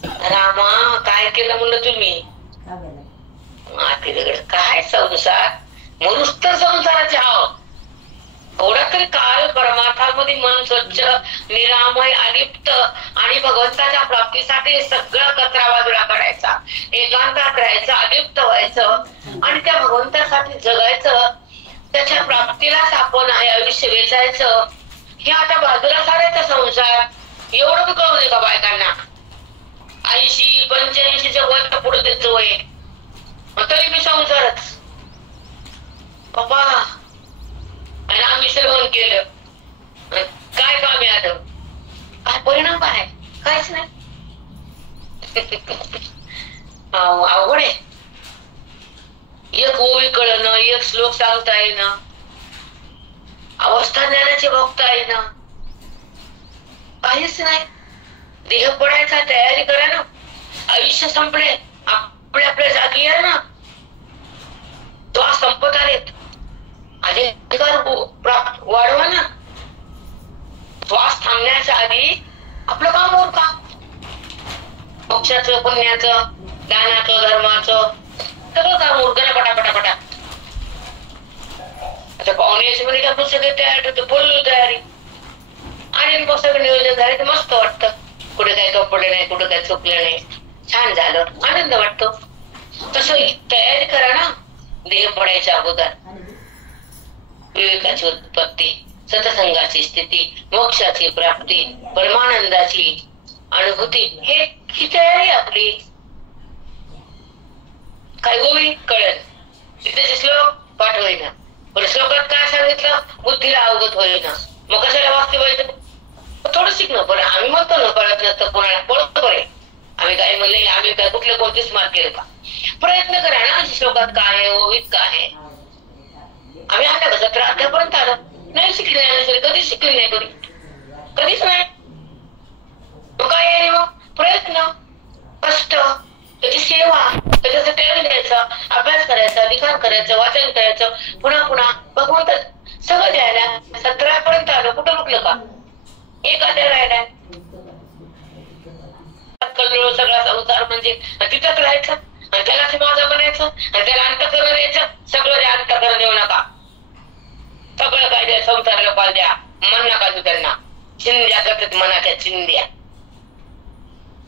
रामा काय केलं म्हणलं तुम्ही. काय संसार, मनुष्य तर संसाराचे हाव. थोडा तरी काळ परमार्थामध्ये मन स्वच्छ, निरामय, अलिप्त, आणि भगवंताच्या प्राप्तीसाठी सगळं कचरा बाजूला काढायचा, एकांतात राहायचं, अलिप्त व्हायचं, आणि त्या भगवंतासाठी जगायचं. त्याच्या प्राप्तीलाच आपण आयुष्य वेचायचं. हे आता बाजूला काढायचा संसार. एवढं कळू नये का बायकांना. 80-85 वय पुढे त्याचं वय, तरी मी संसारच बाबा. आणि आम्ही श्रवण केलं, काय काम आलं, काय परिणाम काय, काहीच नाही. अवघड आहे. एक ओळी कळणं, एक श्लोक सांगता येणं, अवस्था ज्ञानाची बघता येणं, काहीच नाही. देह पडायचा तयारी करा ना. आयुष्य संपले, आपल्या आपल्या जागी या ना. तो संपत आलेत, अधिकार वाढवा ना. श्वास थांबण्याच्या आधी आपलं काम होत का, मोक्षाचं, पुण्याचं, दानाचं, धर्माचं सगळं काम उरकणं पटापटापटा. आता पाहुणे मध्ये आपण सगळे तयार होतो, बोललो तयारी, आणि मग सगळं नियोजन झालं तर मस्त वाटतं. कुठे काही कपडे नाही, कुठे काही चुकलं नाही, छान झालं, आनंद वाटतो. तसं तयारी करा ना. देह पडायच्या अगोदर विवेकाची उत्पत्ती, सतसंगाची स्थिती, मोक्षाची प्राप्ती, परमानंदाची अनुभूती, ही तयारी आपली. काय गोवी कळेल तिथे श्लोक पाठ होईना, पण श्लोकात काय सांगितलं बुद्धीला अवगत होईना. मग कशाला वाचते पाहिजे, थोडं शिकणं. पण आम्ही म्हणतो ना कळत नसतं कोणाला, बरोबर आहे. आम्ही काय म्हणले, आम्ही काय कुठले कोणतेच मार्क केले का, प्रयत्न करा ना. श्लोकात काय आहे, ओवीत काय आहे. आम्ही आता कसं 13 पर्यंत आलो, नाही शिकले नाही, कधीच शिकले नाही, कधीच नाही. मग काय आहे, मग प्रयत्न, कष्ट, त्याची सेवा, त्याच्याचं टाइम द्यायचा, अभ्यास करायचा, लिखाण करायचं, वाचन करायचं, पुन्हा पुन्हा भगवंत सगळं द्यायला. 17 पर्यंत आलो, कुठं रुकलं का, एक अध्याय राहिलाय. सगळा संसार म्हणजे तिथंच राहायचं, आणि त्याला माझं म्हणायचं, आणि त्याला अंतःकरण द्यायचं. सगळं द्या, अंतःकरण देऊ नका. सगळं काय द्या, संसाराला पाल द्या, मन नका देऊ त्यांना. चिंध्या करतात मनाच्या, चिंध्या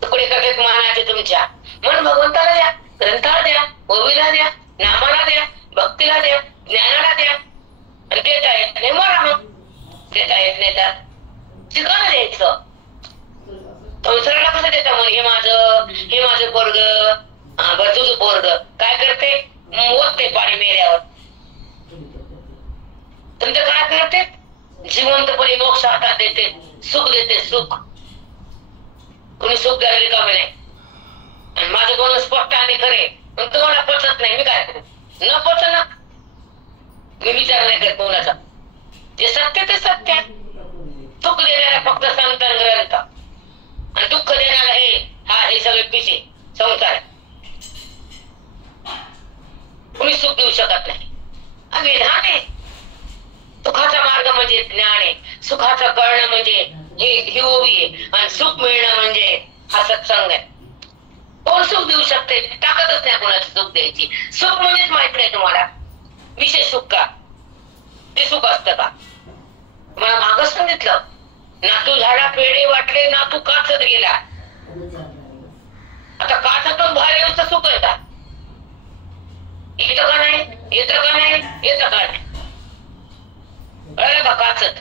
तुकडे करतात मनाचे तुमच्या. मन भगवंताला द्या, ग्रंथाला द्या, ओवीला द्या, नामाला द्या, भक्तीला द्या, ज्ञानाला द्या. आणि देता येत नाही मरा, मग देता येत नाही तर शिकायला द्यायचं. संसाराला कसं देता, मग हे माझं पोरग, तुझं पोरग काय करते, ओतते पाणी मेऱ्यावर. तुमचं काय करते, जिवंतपणे मोक्ष हातात देते, सुख देते, सुख. कोणी सुख द्यायला रिकामे नाही. आणि माझं कोण स्पष्ट आणि खरे, पण तुम्हाला पचत नाही, मी काय करू, न पच ना. मी विचार नाही करत कोणाचा, जे सत्य ते सत्य. सुख देणारा फक्त संत ग्रंथ, आणि दुःख देणारा हे सगळे पिछे संसार. कुणी सुख देऊ शकत नाही. विधान आहे. सुखाचा मार्ग म्हणजे ज्ञान आहे, सुखाचं कळणं म्हणजे ही ओवी आहे, आणि सुख मिळणं म्हणजे हा सत्संग आहे. कोण सुख देऊ शकते, ताकदच नाही कोणाची सुख द्यायची. सुख म्हणजेच माहित नाही तुम्हाला, विशेष सुख का, ते सुख असतं का. मला मागच सांगितलं, नातू झाडा पेढे वाटले, नातू काचत गेला. आता काचातून बाहेर येऊचं सुख आहे का, येतं का नाही, येतं का नाही, येतं का नाही, कळलं का काचत.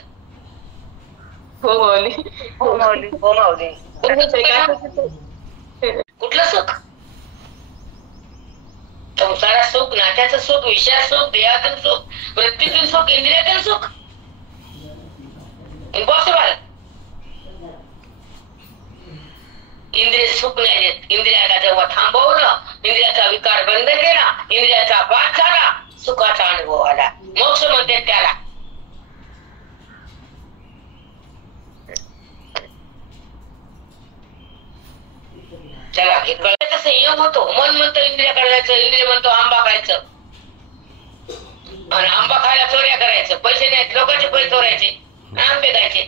हो माऊली, हो माऊली, हो माऊली. कुठलं सुख, संसारात सुख, नात्याचं सुख, विषयात सुख, देहातून सुख, वृत्तीतून सुख, इंद्रियातून सुख, इम्पॉसिबल. इंद्रिय सुख नाही देत. इंद्रियाला जेव्हा थांबवलं, इंद्रियाचा विकार बंद केला, इंद्रियाचा बाद झाला, सुखाचा अनुभव आला. मोक्ष म्हणते त्याला. चला, हे कळायचा संयोग होतो. मन म्हणतो इंद्रियाकडे जायचं, इंद्रिय म्हणतो आंबा खायचं, आणि आंबा खायला चोऱ्या करायचं, पैसे नाहीत, लोकांचे पैसे चोरायचे, आंबे खायचे.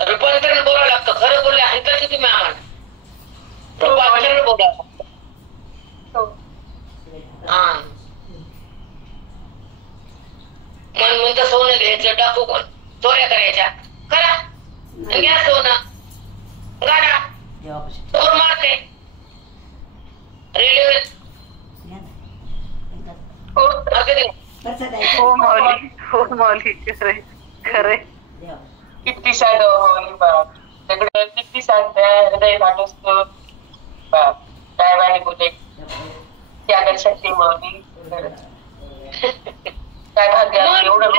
रूपांतरण बोलावं लागतं. खरं बोलले अंतर की तुम्ही आम्हाला रूपांतरण बोलावं लागतं. हा, मन म्हणतं सोनं घ्यायचं, टाकू कोण, चोऱ्या करायच्या, करा, घ्या सोनं, गाडा, चोर मारते रेल्वे. हो माऊली, हो माऊली, खरंय खरंय. किती सांगावं माऊली बाप, सगळं किती सांगताय, हृदय माणूसतो बाप, काय वाणी बोले त्यासाठी माऊली. काय भाग्य एवढं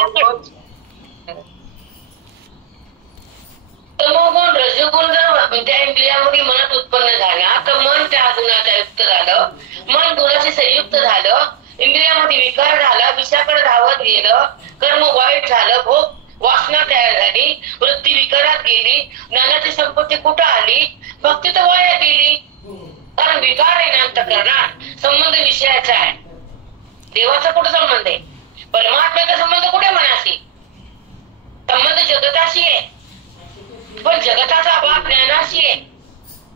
इंद्रियामध्ये मनात उत्पन्न झाला तर मन त्या गुणाचा युक्त झालं, मन गुणाशी संयुक्त झालं, इंद्रियामध्ये विकार झाला, विषयाकडे धावत गेलं, कर्म वाईट झालं, भोग वासना तयार झाली, वृत्ती विकारात गेली, ज्ञानाची संपत्ती कुठं आली, भक्ती तर वाया गेली. कारण विकार आहे ना अंतःकरणात, संबंध विषयाचा आहे. देवाचा कुठं संबंध आहे? परमात्म्याचा संबंध कुठे मनाशी? संबंध जगताशी आहे, पण जगताचा भाग ज्ञानाशी आहे.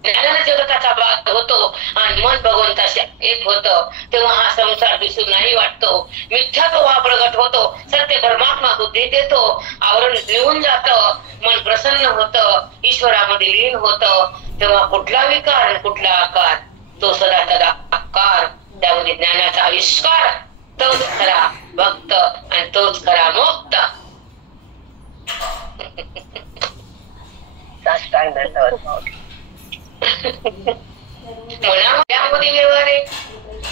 ज्ञानाने जगताचा भाग होतो आणि मन भगवंताशी एक होतं, तेव्हा हा संसार दिसून नाही वाटतो, मिथ्यात्व हा प्रगट होतो, सत्य परमात्मा बुद्धीत येतो, आवरण निघून जातं, मन प्रसन्न होतं, ईश्वरामध्ये लीन होतं. तेव्हा कुठला विकार आणि कुठला आकार, तो सदा सदा आकार, त्यामध्ये ज्ञानाचा आविष्कार, तोच खरा भक्त आणि तोच खरा मुक्त. मनामध्ये व्यवहार आहे,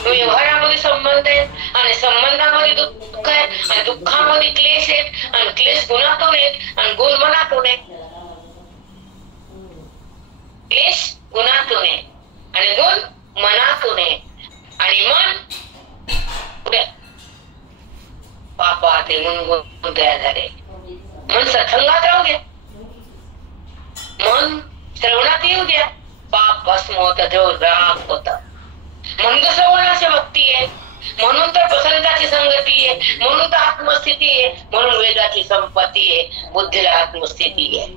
व्यवहारामध्ये संबंध आहे, आणि संबंधामध्ये दुःख आहे, आणि दुःखामध्ये क्लेश आहेत, आणि क्लेश गुणातून आहेत, आणि गुण मनातून आहे. क्लेश गुणातून आहे आणि गुण मनातून आहे. आणि मन कुठे? पापा ते म्हणून तयार झाले. मन सत्संगात राहू द्या, मन श्रवणात येऊ द्या, पाप भस्म होत, देव राग होता. म्हणून तर श्रवणाची भक्ती आहे, म्हणून तर प्रसन्नताची संगती आहे, म्हणून तर आत्मस्थिती आहे, म्हणून वेदाची संपत्ती आहे, बुद्धीला आत्मस्थिती आहे.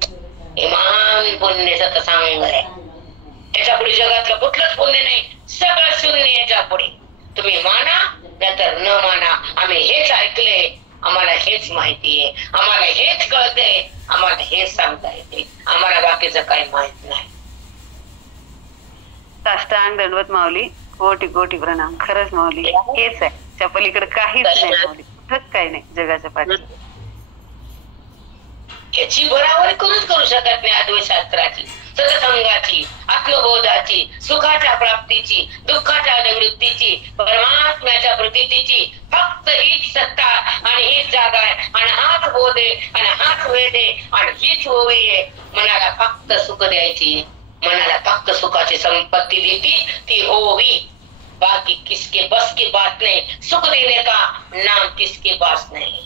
इमान पुण्य सत्संग आहे. याच्या पुढे जगातलं कुठलंच पुण्य नाही, सगळं शून्य याच्या पुढे. तुम्ही माना नाहीतर न माना, आम्ही हेच ऐकले, आम्हाला हेच माहिती आहे, आम्हाला हेच कळतंय, आम्हाला हेच सांगता येते, आम्हाला बाकीचं काही माहित नाही. साष्टांग दंडवत माऊली, कोटी कोटी प्रणाम. खरंच माऊली हेच आहे, त्या पलीकडे काहीच नाही माऊली, कुठंच काही नाही जगाच्या पाठी. याची बराबरी कोणच करू शकत नाही. अद्वैतशास्त्राची, सत्संगाची, आत्मबोधाची, सुखाच्या प्राप्तीची, दुःखाच्या निवृत्तीची, परमात्म्याच्या प्रतीची फक्त हीच सत्ता आणि हीच जागा आहे, आणि हाच बोध आहे, आणि हाच वेद आहे, आणि हीच ओवी आहे. मनाला फक्त सुख द्यायची, मनाला फक्त सुखाची संपत्ती देती ती ओवी. बाकी किसके बस की बात नहीं, सुख देने का नाम किसके पास नहीं.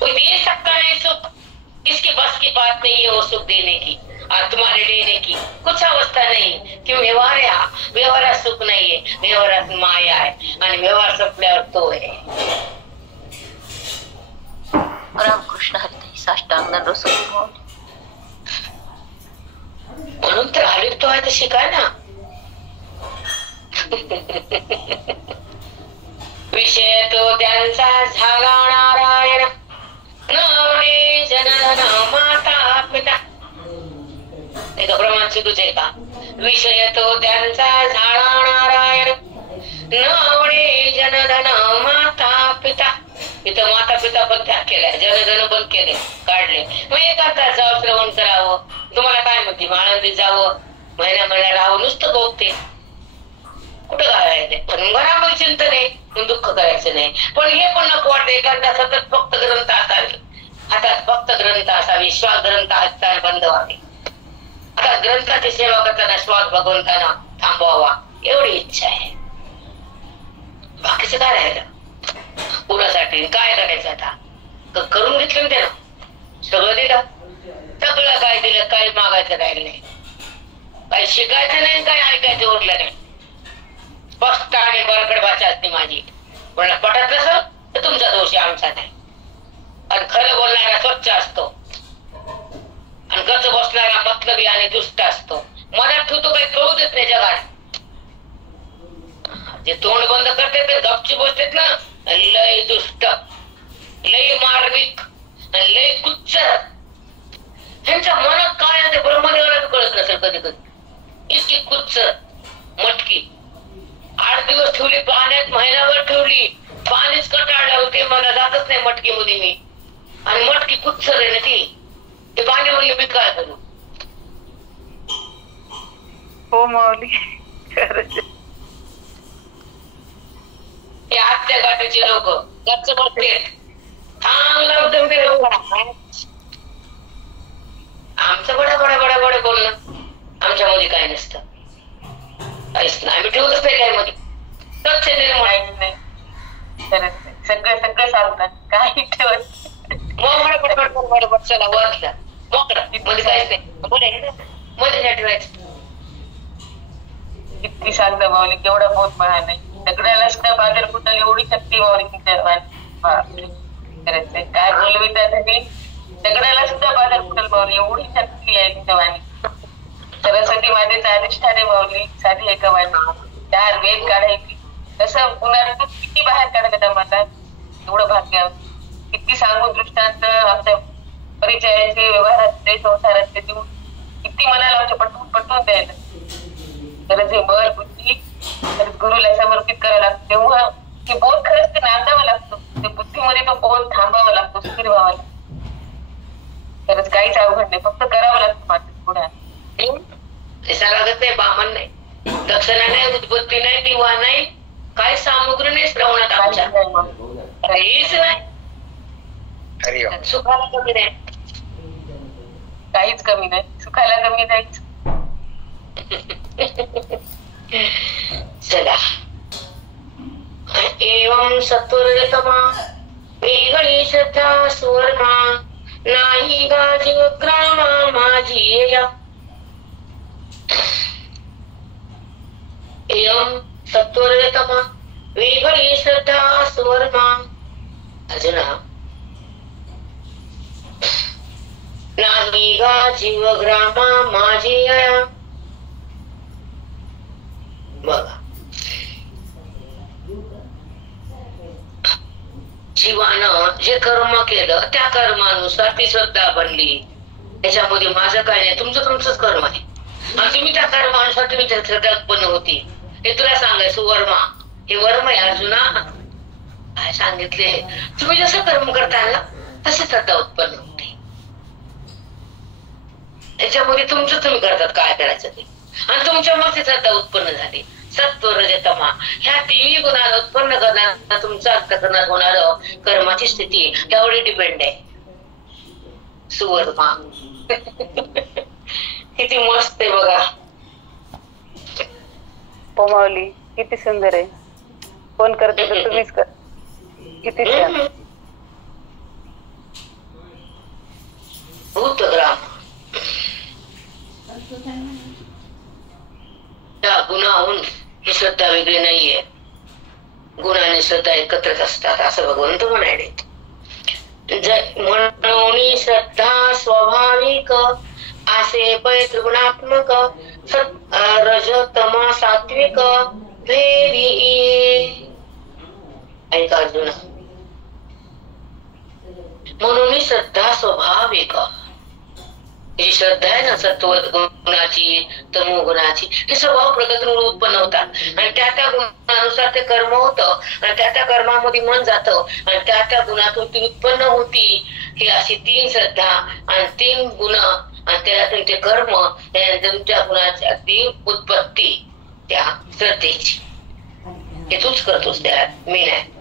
कोई दे सकता नहीं सुख, किसके बस की बात नहीं है वो सुख देने की और तुम्हारे लेने की. कुछ अवस्था नहीं. क्यों? व्यवहार आहे, व्यवहारात सुख नाहीये, व्यवहारात माया आहे, आणि व्यवहार संपल्यावर तो आहे. रामकृष्ण हरी. साष्टांग दंडवत माऊली. म्हणून तर हरितो आहे तर शिकाय ना. विषय तो त्यांचा झाला नारायण, नवरे जनन माता पिता. एका प्रमाण चुकूच आहे का? विषय तो त्यांचा झाला नारायण, नवरे जनधन माता पिता. इथं माता पिता पण त्याग केलाय, जनधन पण केले, काढले. मग एका जावं, श्रवण करावं. तुम्हाला काय म्हणते? आनंदीत जावं, महिना महिना राहावं, नुसतं भोगते. कुठं घालायचे? पण घरामध्ये चिंतन आहे, पण दुःख करायचं नाही. पण हे पण नको वाटतं, एखादा सतत फक्त ग्रंथ असावे, हातात फक्त ग्रंथ असावे, श्वास ग्रंथ हातात बंद व्हावे. आता ग्रंथाची सेवा करताना श्वास भगवंतांना थांबवावा, एवढी इच्छा आहे. बाकीचं काय राहिलं? पुरासाठी काय करायचं? आता करून घेतलं ते ना, सगळं दिलं, सगळं काय दिलं, काही मागायचं राहिलं नाही, काही शिकायचं नाही, काही ऐकायचं उरलं नाही. स्पष्ट आणि बरकड भाषा असते माझी. पण पटत नसेल तर तुमचा दोष आहे, आमचा नाही. आणि खरं बोलणारा स्वच्छ असतो, आणि गच बसणारा मतलबी आणि दुष्ट असतो. मनात ठेवतो, काही कळू देत नाही जगात. जे तोंड बंद करते ते गपची बसतेत ना, लय दुष्ट, लय मार्मिक, लय कुच्च. ह्यांच्या मनात काय आहे ते ब्रह्मदेवाला कळत नसेल कधी कधी. इतकी कुच्च मटकी. 8 दिवस ठेवली पाण्यात, महिनाभर ठेवली, पाणीच कटाळलं होते, मला जातच नाही मटकी मध्ये मी. आणि मटकी कुच्च रे ना ती, ते पाणी म्हणले मी काय करू? हो माऊली खरंच. हे आत्या गाठीचे लोक गच्च बसते, थांबलं ते लोक. आमचं बडा बडा बडा बडा बोलणं, आमच्यामध्ये काय नसतं, काहीच नाही. आम्ही ठेवतच नाही काय मध्ये, स्वच्छ निर्मळ नाही. खरंच सगळं सगळं सांगतात, काही ठेवत मोकळा चला वाचला मोकळा मध्ये काहीच नाही, मध्ये नाही ठेवायचं. किती सांगता माऊली, केवढा बहुत महान आहे. सगळ्याला सुद्धा बाजार कुठं एवढी शक्ती माऊली तुमच्या. खरंच काय बोलवितात तुम्ही, सगळ्याला सुद्धा बाजार कुठल माऊली एवढी शक्ती आहे तुमच्या वाणी. सरस्वती मातेचं अधिष्ठान आहे माऊली, साधी एका वाणी 4 वेद काढायची, तसं पुन्हा किती बाहेर काढायला माता, एवढं भाग्य. किती सांगून दृष्टांत आमच्या परिचयाचे, व्यवहारातले, संसारातले देऊन किती मनाला म्हणजे पटवून द्यायला. खरंच हे बळ बुद्धी गुरुला समर्पित करावं लागतं, तेव्हा ते बोध खरंच ते नांदावं लागतो, ते बुद्धीमध्ये तो बोध थांबावा लागतो, स्थिर व्हावा लागतो. खरंच काहीच अवघड नाही, फक्त करावं लागतं मात्र पुढे. लागत नाही, बामण नाही, दक्षिणा नाही, उद्बत्ती नाही, दिवा नाही, काही सामुग्री नाही श्रवणात आमच्या, काहीच नाही. सुखाला कमी नाही, काहीच कमी नाही, सुखाला कमी नाहीच. चला. एवं सत्वरतमा वेगळी श्रद्धा सुवर्णा, नाही गाजीव ग्रामा माझी या. एवं सत्वरतमा वेगळी श्रद्धा सुवर्णा, अजून नाही गाजीव ग्रामा माझी या. बघा, जीवानं जे कर्म केलं त्या कर्मानुसार ती श्रद्धा बनली. त्याच्यामध्ये माझं काय नाही, तुमचंच कर्म आहे, आणि तुम्ही त्या कर्मानुसार तुम्ही श्रद्धा उत्पन्न होती. हे तुला सांगायचं वर्मा, हे वर्म आहे अर्जुना. काय सांगितले, तुम्ही जसं कर्म करताल ना तशी श्रद्धा उत्पन्न होते. त्याच्यामध्ये तुमचं तुम्ही करतात काय करायचं ते, आणि तुमच्या मग श्रद्धा उत्पन्न झाली. सत्व रजतमा ह्या तिन्ही गुणाला उत्पन्न करणारा तुमचा अंतःकरणात होणार कर्माची स्थिती त्यावर डिपेंड आहे. सुवर्मा किती मस्त आहे बघा. हो माऊली, किती सुंदर आहे. कोण करते तर तुम्हीच कर, किती छान. भूतग्राम त्या गुणाहून ही श्रद्धा वेगळी नाहीये, गुणाने श्रद्धा एकत्रच असतात असं भगवंत म्हणाले. म्हणून श्रद्धा स्वाभाविक असे पै त्रिगुणात्मक रजतमा सात्विक भेदी. ऐका अर्जुना, म्हणून श्रद्धा स्वाभाविक, ही श्रद्धा आहे ना सत्व गुणाची तमो गुणाची, हे स्वभाव प्रगतीमुळे उत्पन्न होतात, आणि त्या त्या गुणानुसार ते कर्म होतं, आणि त्या त्या कर्मामध्ये मन जातं, आणि त्या त्या गुणातून ती उत्पन्न होती. ही अशी 3 श्रद्धा आणि 3 गुण, आणि त्यातून ते कर्म, तुमच्या गुणाची अगदी उत्पत्ती त्या श्रद्धेची. हे तूच करतोस, त्यात मी नाही.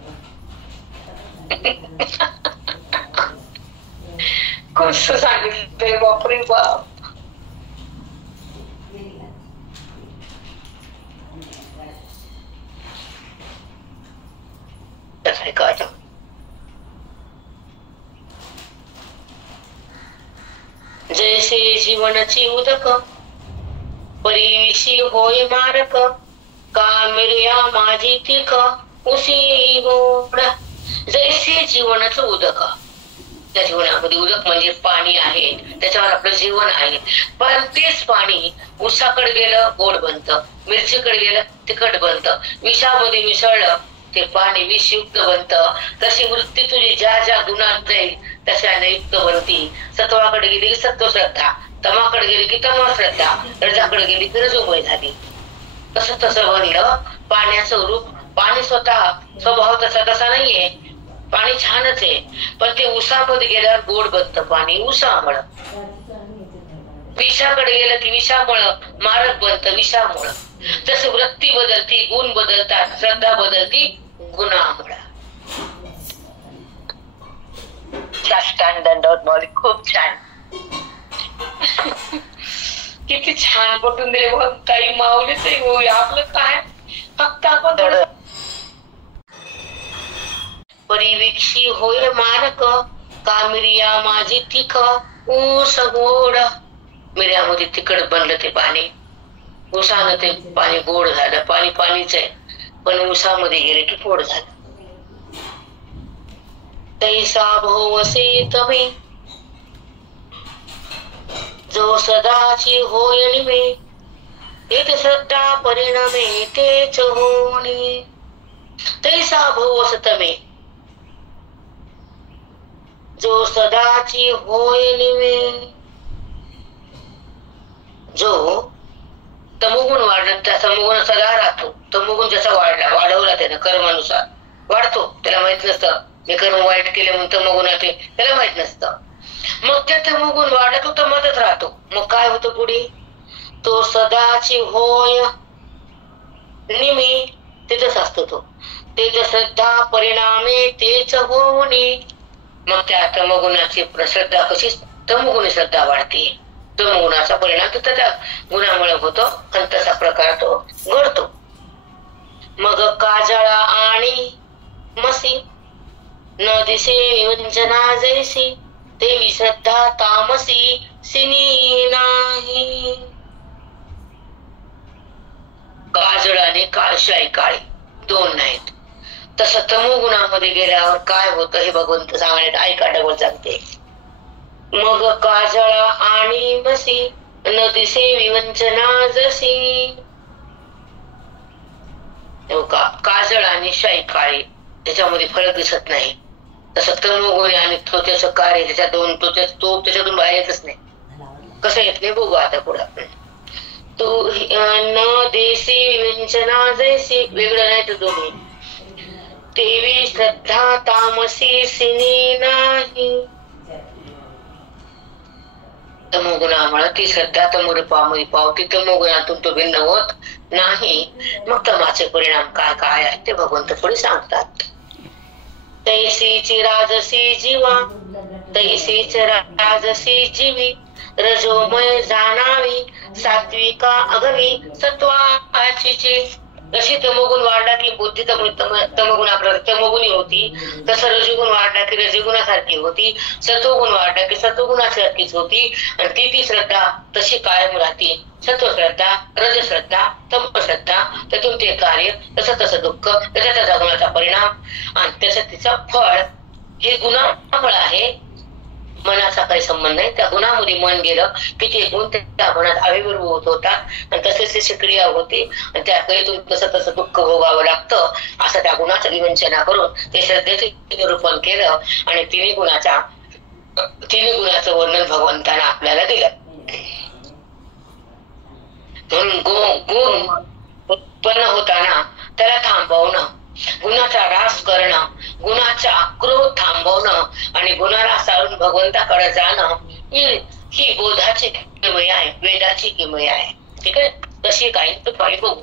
कसं सांगितलंय बापरे बाप. जैसे जीवनाची उदक परिविशी होय मारक, कामिर्या माझी तिक उसी गोड. जैसे जीवनाचं उदक, त्या जीवनामध्ये उदक म्हणजे पाणी आहे, त्याच्यावर आपलं जीवन आहे, पण तेच पाणी उसाकडे गेलं गोड बनतं, मिरचीकडे गेलं तिखट बनतं, विषामध्ये मिसळलं ते पाणी विषयुक्त बनतं. तशी वृत्ती तुझी ज्या ज्या गुणात जाईल तशाने युक्त बनती. सत्वाकडे गेली की सत्व श्रद्धा, तमाकडे गेली की तमा श्रद्धा, रजाकडे गेली की रजोमय झाली. तसं तसं बनलं पाण्याचं रूप. पाणी स्वतः स्वभाव तसा नाहीये, पाणी छानच आहे, पण ते उसामध्ये गेल्यावर गोड बनतं पाणी उसामुळं. विषाकडे गेलं की विषामुळं मारक बनतं विषामुळं. जसं वृत्ती बदलती, गुण बदलतात, श्रद्धा बदलती गुणामुळं. साष्टांग दंडवत माऊली, खूप छान. किती छान पटून दिले बघ काही माऊलीच होऊया आपलं काय फक्त आपण थोडं परिवीक्षी होय मानक का मिरिया माझी तिख ऊस गोड. मिऱ्यामध्ये तिखट बनलं ते पाणी, ऊसानं ते पाणी गोड झालं. पाणी पाणीच आहे पण ऊसामध्ये गेले की गोड झालं. तैसा भोवसे तमे जो सदाची होय निमे एक श्रद्धा परिणमे तेच होणे. तैसा भोवस तमे जो सदाची होय निमे. जो तमोगुण वाढला त्या तमोगुण सदा राहतो. तमोगुण जसा वाढवला त्यानं कर्मानुसार वाढतो. त्याला माहित नसतं मी कर्म वाईट केले म्हणून तमोगुणात त्याला माहित नसतं. मग त्या तमोगुण वाढला तो तमतच राहतो. मग काय होतं पुढे? तो सदाची होय निमी तिथंच असतो तो. तेच श्रद्धा परिणामे तेच होणे. मग त्या तमोगुणाची श्रद्धा कशी तमोगुणी श्रद्धा वाढते. तमोगुणाचा परिणाम तर त्या गुणामुळे होतो आणि तसा प्रकार तो घडतो. मग काजळा आणि मसी न दिसे विवंचना जैसी देवी श्रद्धा तामसी सिनी नाही. काजळ आणि काळशाई काळी दोन नाहीत. तसं तमोगुणामध्ये गेल्यावर काय होतं हे भगवंत सांगण्यात ऐका डबल सांगते. मग काजळा आणि मसी न दिसे विवंचना जशी. काजळ आणि शाई काळी त्याच्यामध्ये फरक दिसत नाही. तसं तमोगुणी आणि तो त्याचं कार्य त्याच्या दोन तो त्याच्यातून बाहेर येतच नाही. कसं येत नाही बघू आता पुढं. तो न देसी विवंचना जैसी वेगळं नाही तर दोन्ही. देवी श्रद्धा तामसी सिनी नाही. तमोगुणामुळे ती श्रद्धा तमोरूपामध्ये पावती. तमोगुणातून तो भिन्न होत नाही. मग तमाचे परिणाम काय काय आहे ते भगवंत पुढे सांगतात. तैसीची राजसी जीवा तैसीच राजसी जीवी रजोमय जाणावी सात्विका अगवी सत्वाची. जशी तमोगुण वाढला की बुद्धी तमोगुणाप्रमाणे तमोगुणी होती. तसं रजोगुण वाढला की रजोगुणासारखी होती. सत्वगुण वाढला की सत्वगुणासारखीच होती. आणि ती श्रद्धा तशी कायम राहते. सत्वश्रद्धा रजश्रद्धा तमश्रद्धा त्यातून ते कार्य तसं दुःख त्याचा गुणाचा परिणाम आणि त्याचं तिचं फळ हे गुणाफळ आहे. मनाचा काही संबंध नाही. त्या गुणामध्ये मन गेलं की ते गुण त्या गुणात आविर्भूत होत होतात आणि तसेच त्याची क्रिया होते आणि त्या क्रियेतून तसं दुःख भोगावं लागतं. असं त्या गुणाचं विवंचना करून ते श्रद्धेचे निरूपण केलं आणि तिन्ही गुणाचं वर्णन भगवंतानं आपल्याला दिलं. म्हणून गुण उत्पन्न होताना त्याला थांबवणं, गुणाचा ऱ्हास करणं, गुणाचा क्रोध थांबवणं आणि गुणाला सारून भगवंताकडे जाणं ही बोधाची किमया आहे, वेदाची किमया आहे. ठीक आहे. तशी काही तर बघू.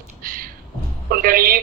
कुंडली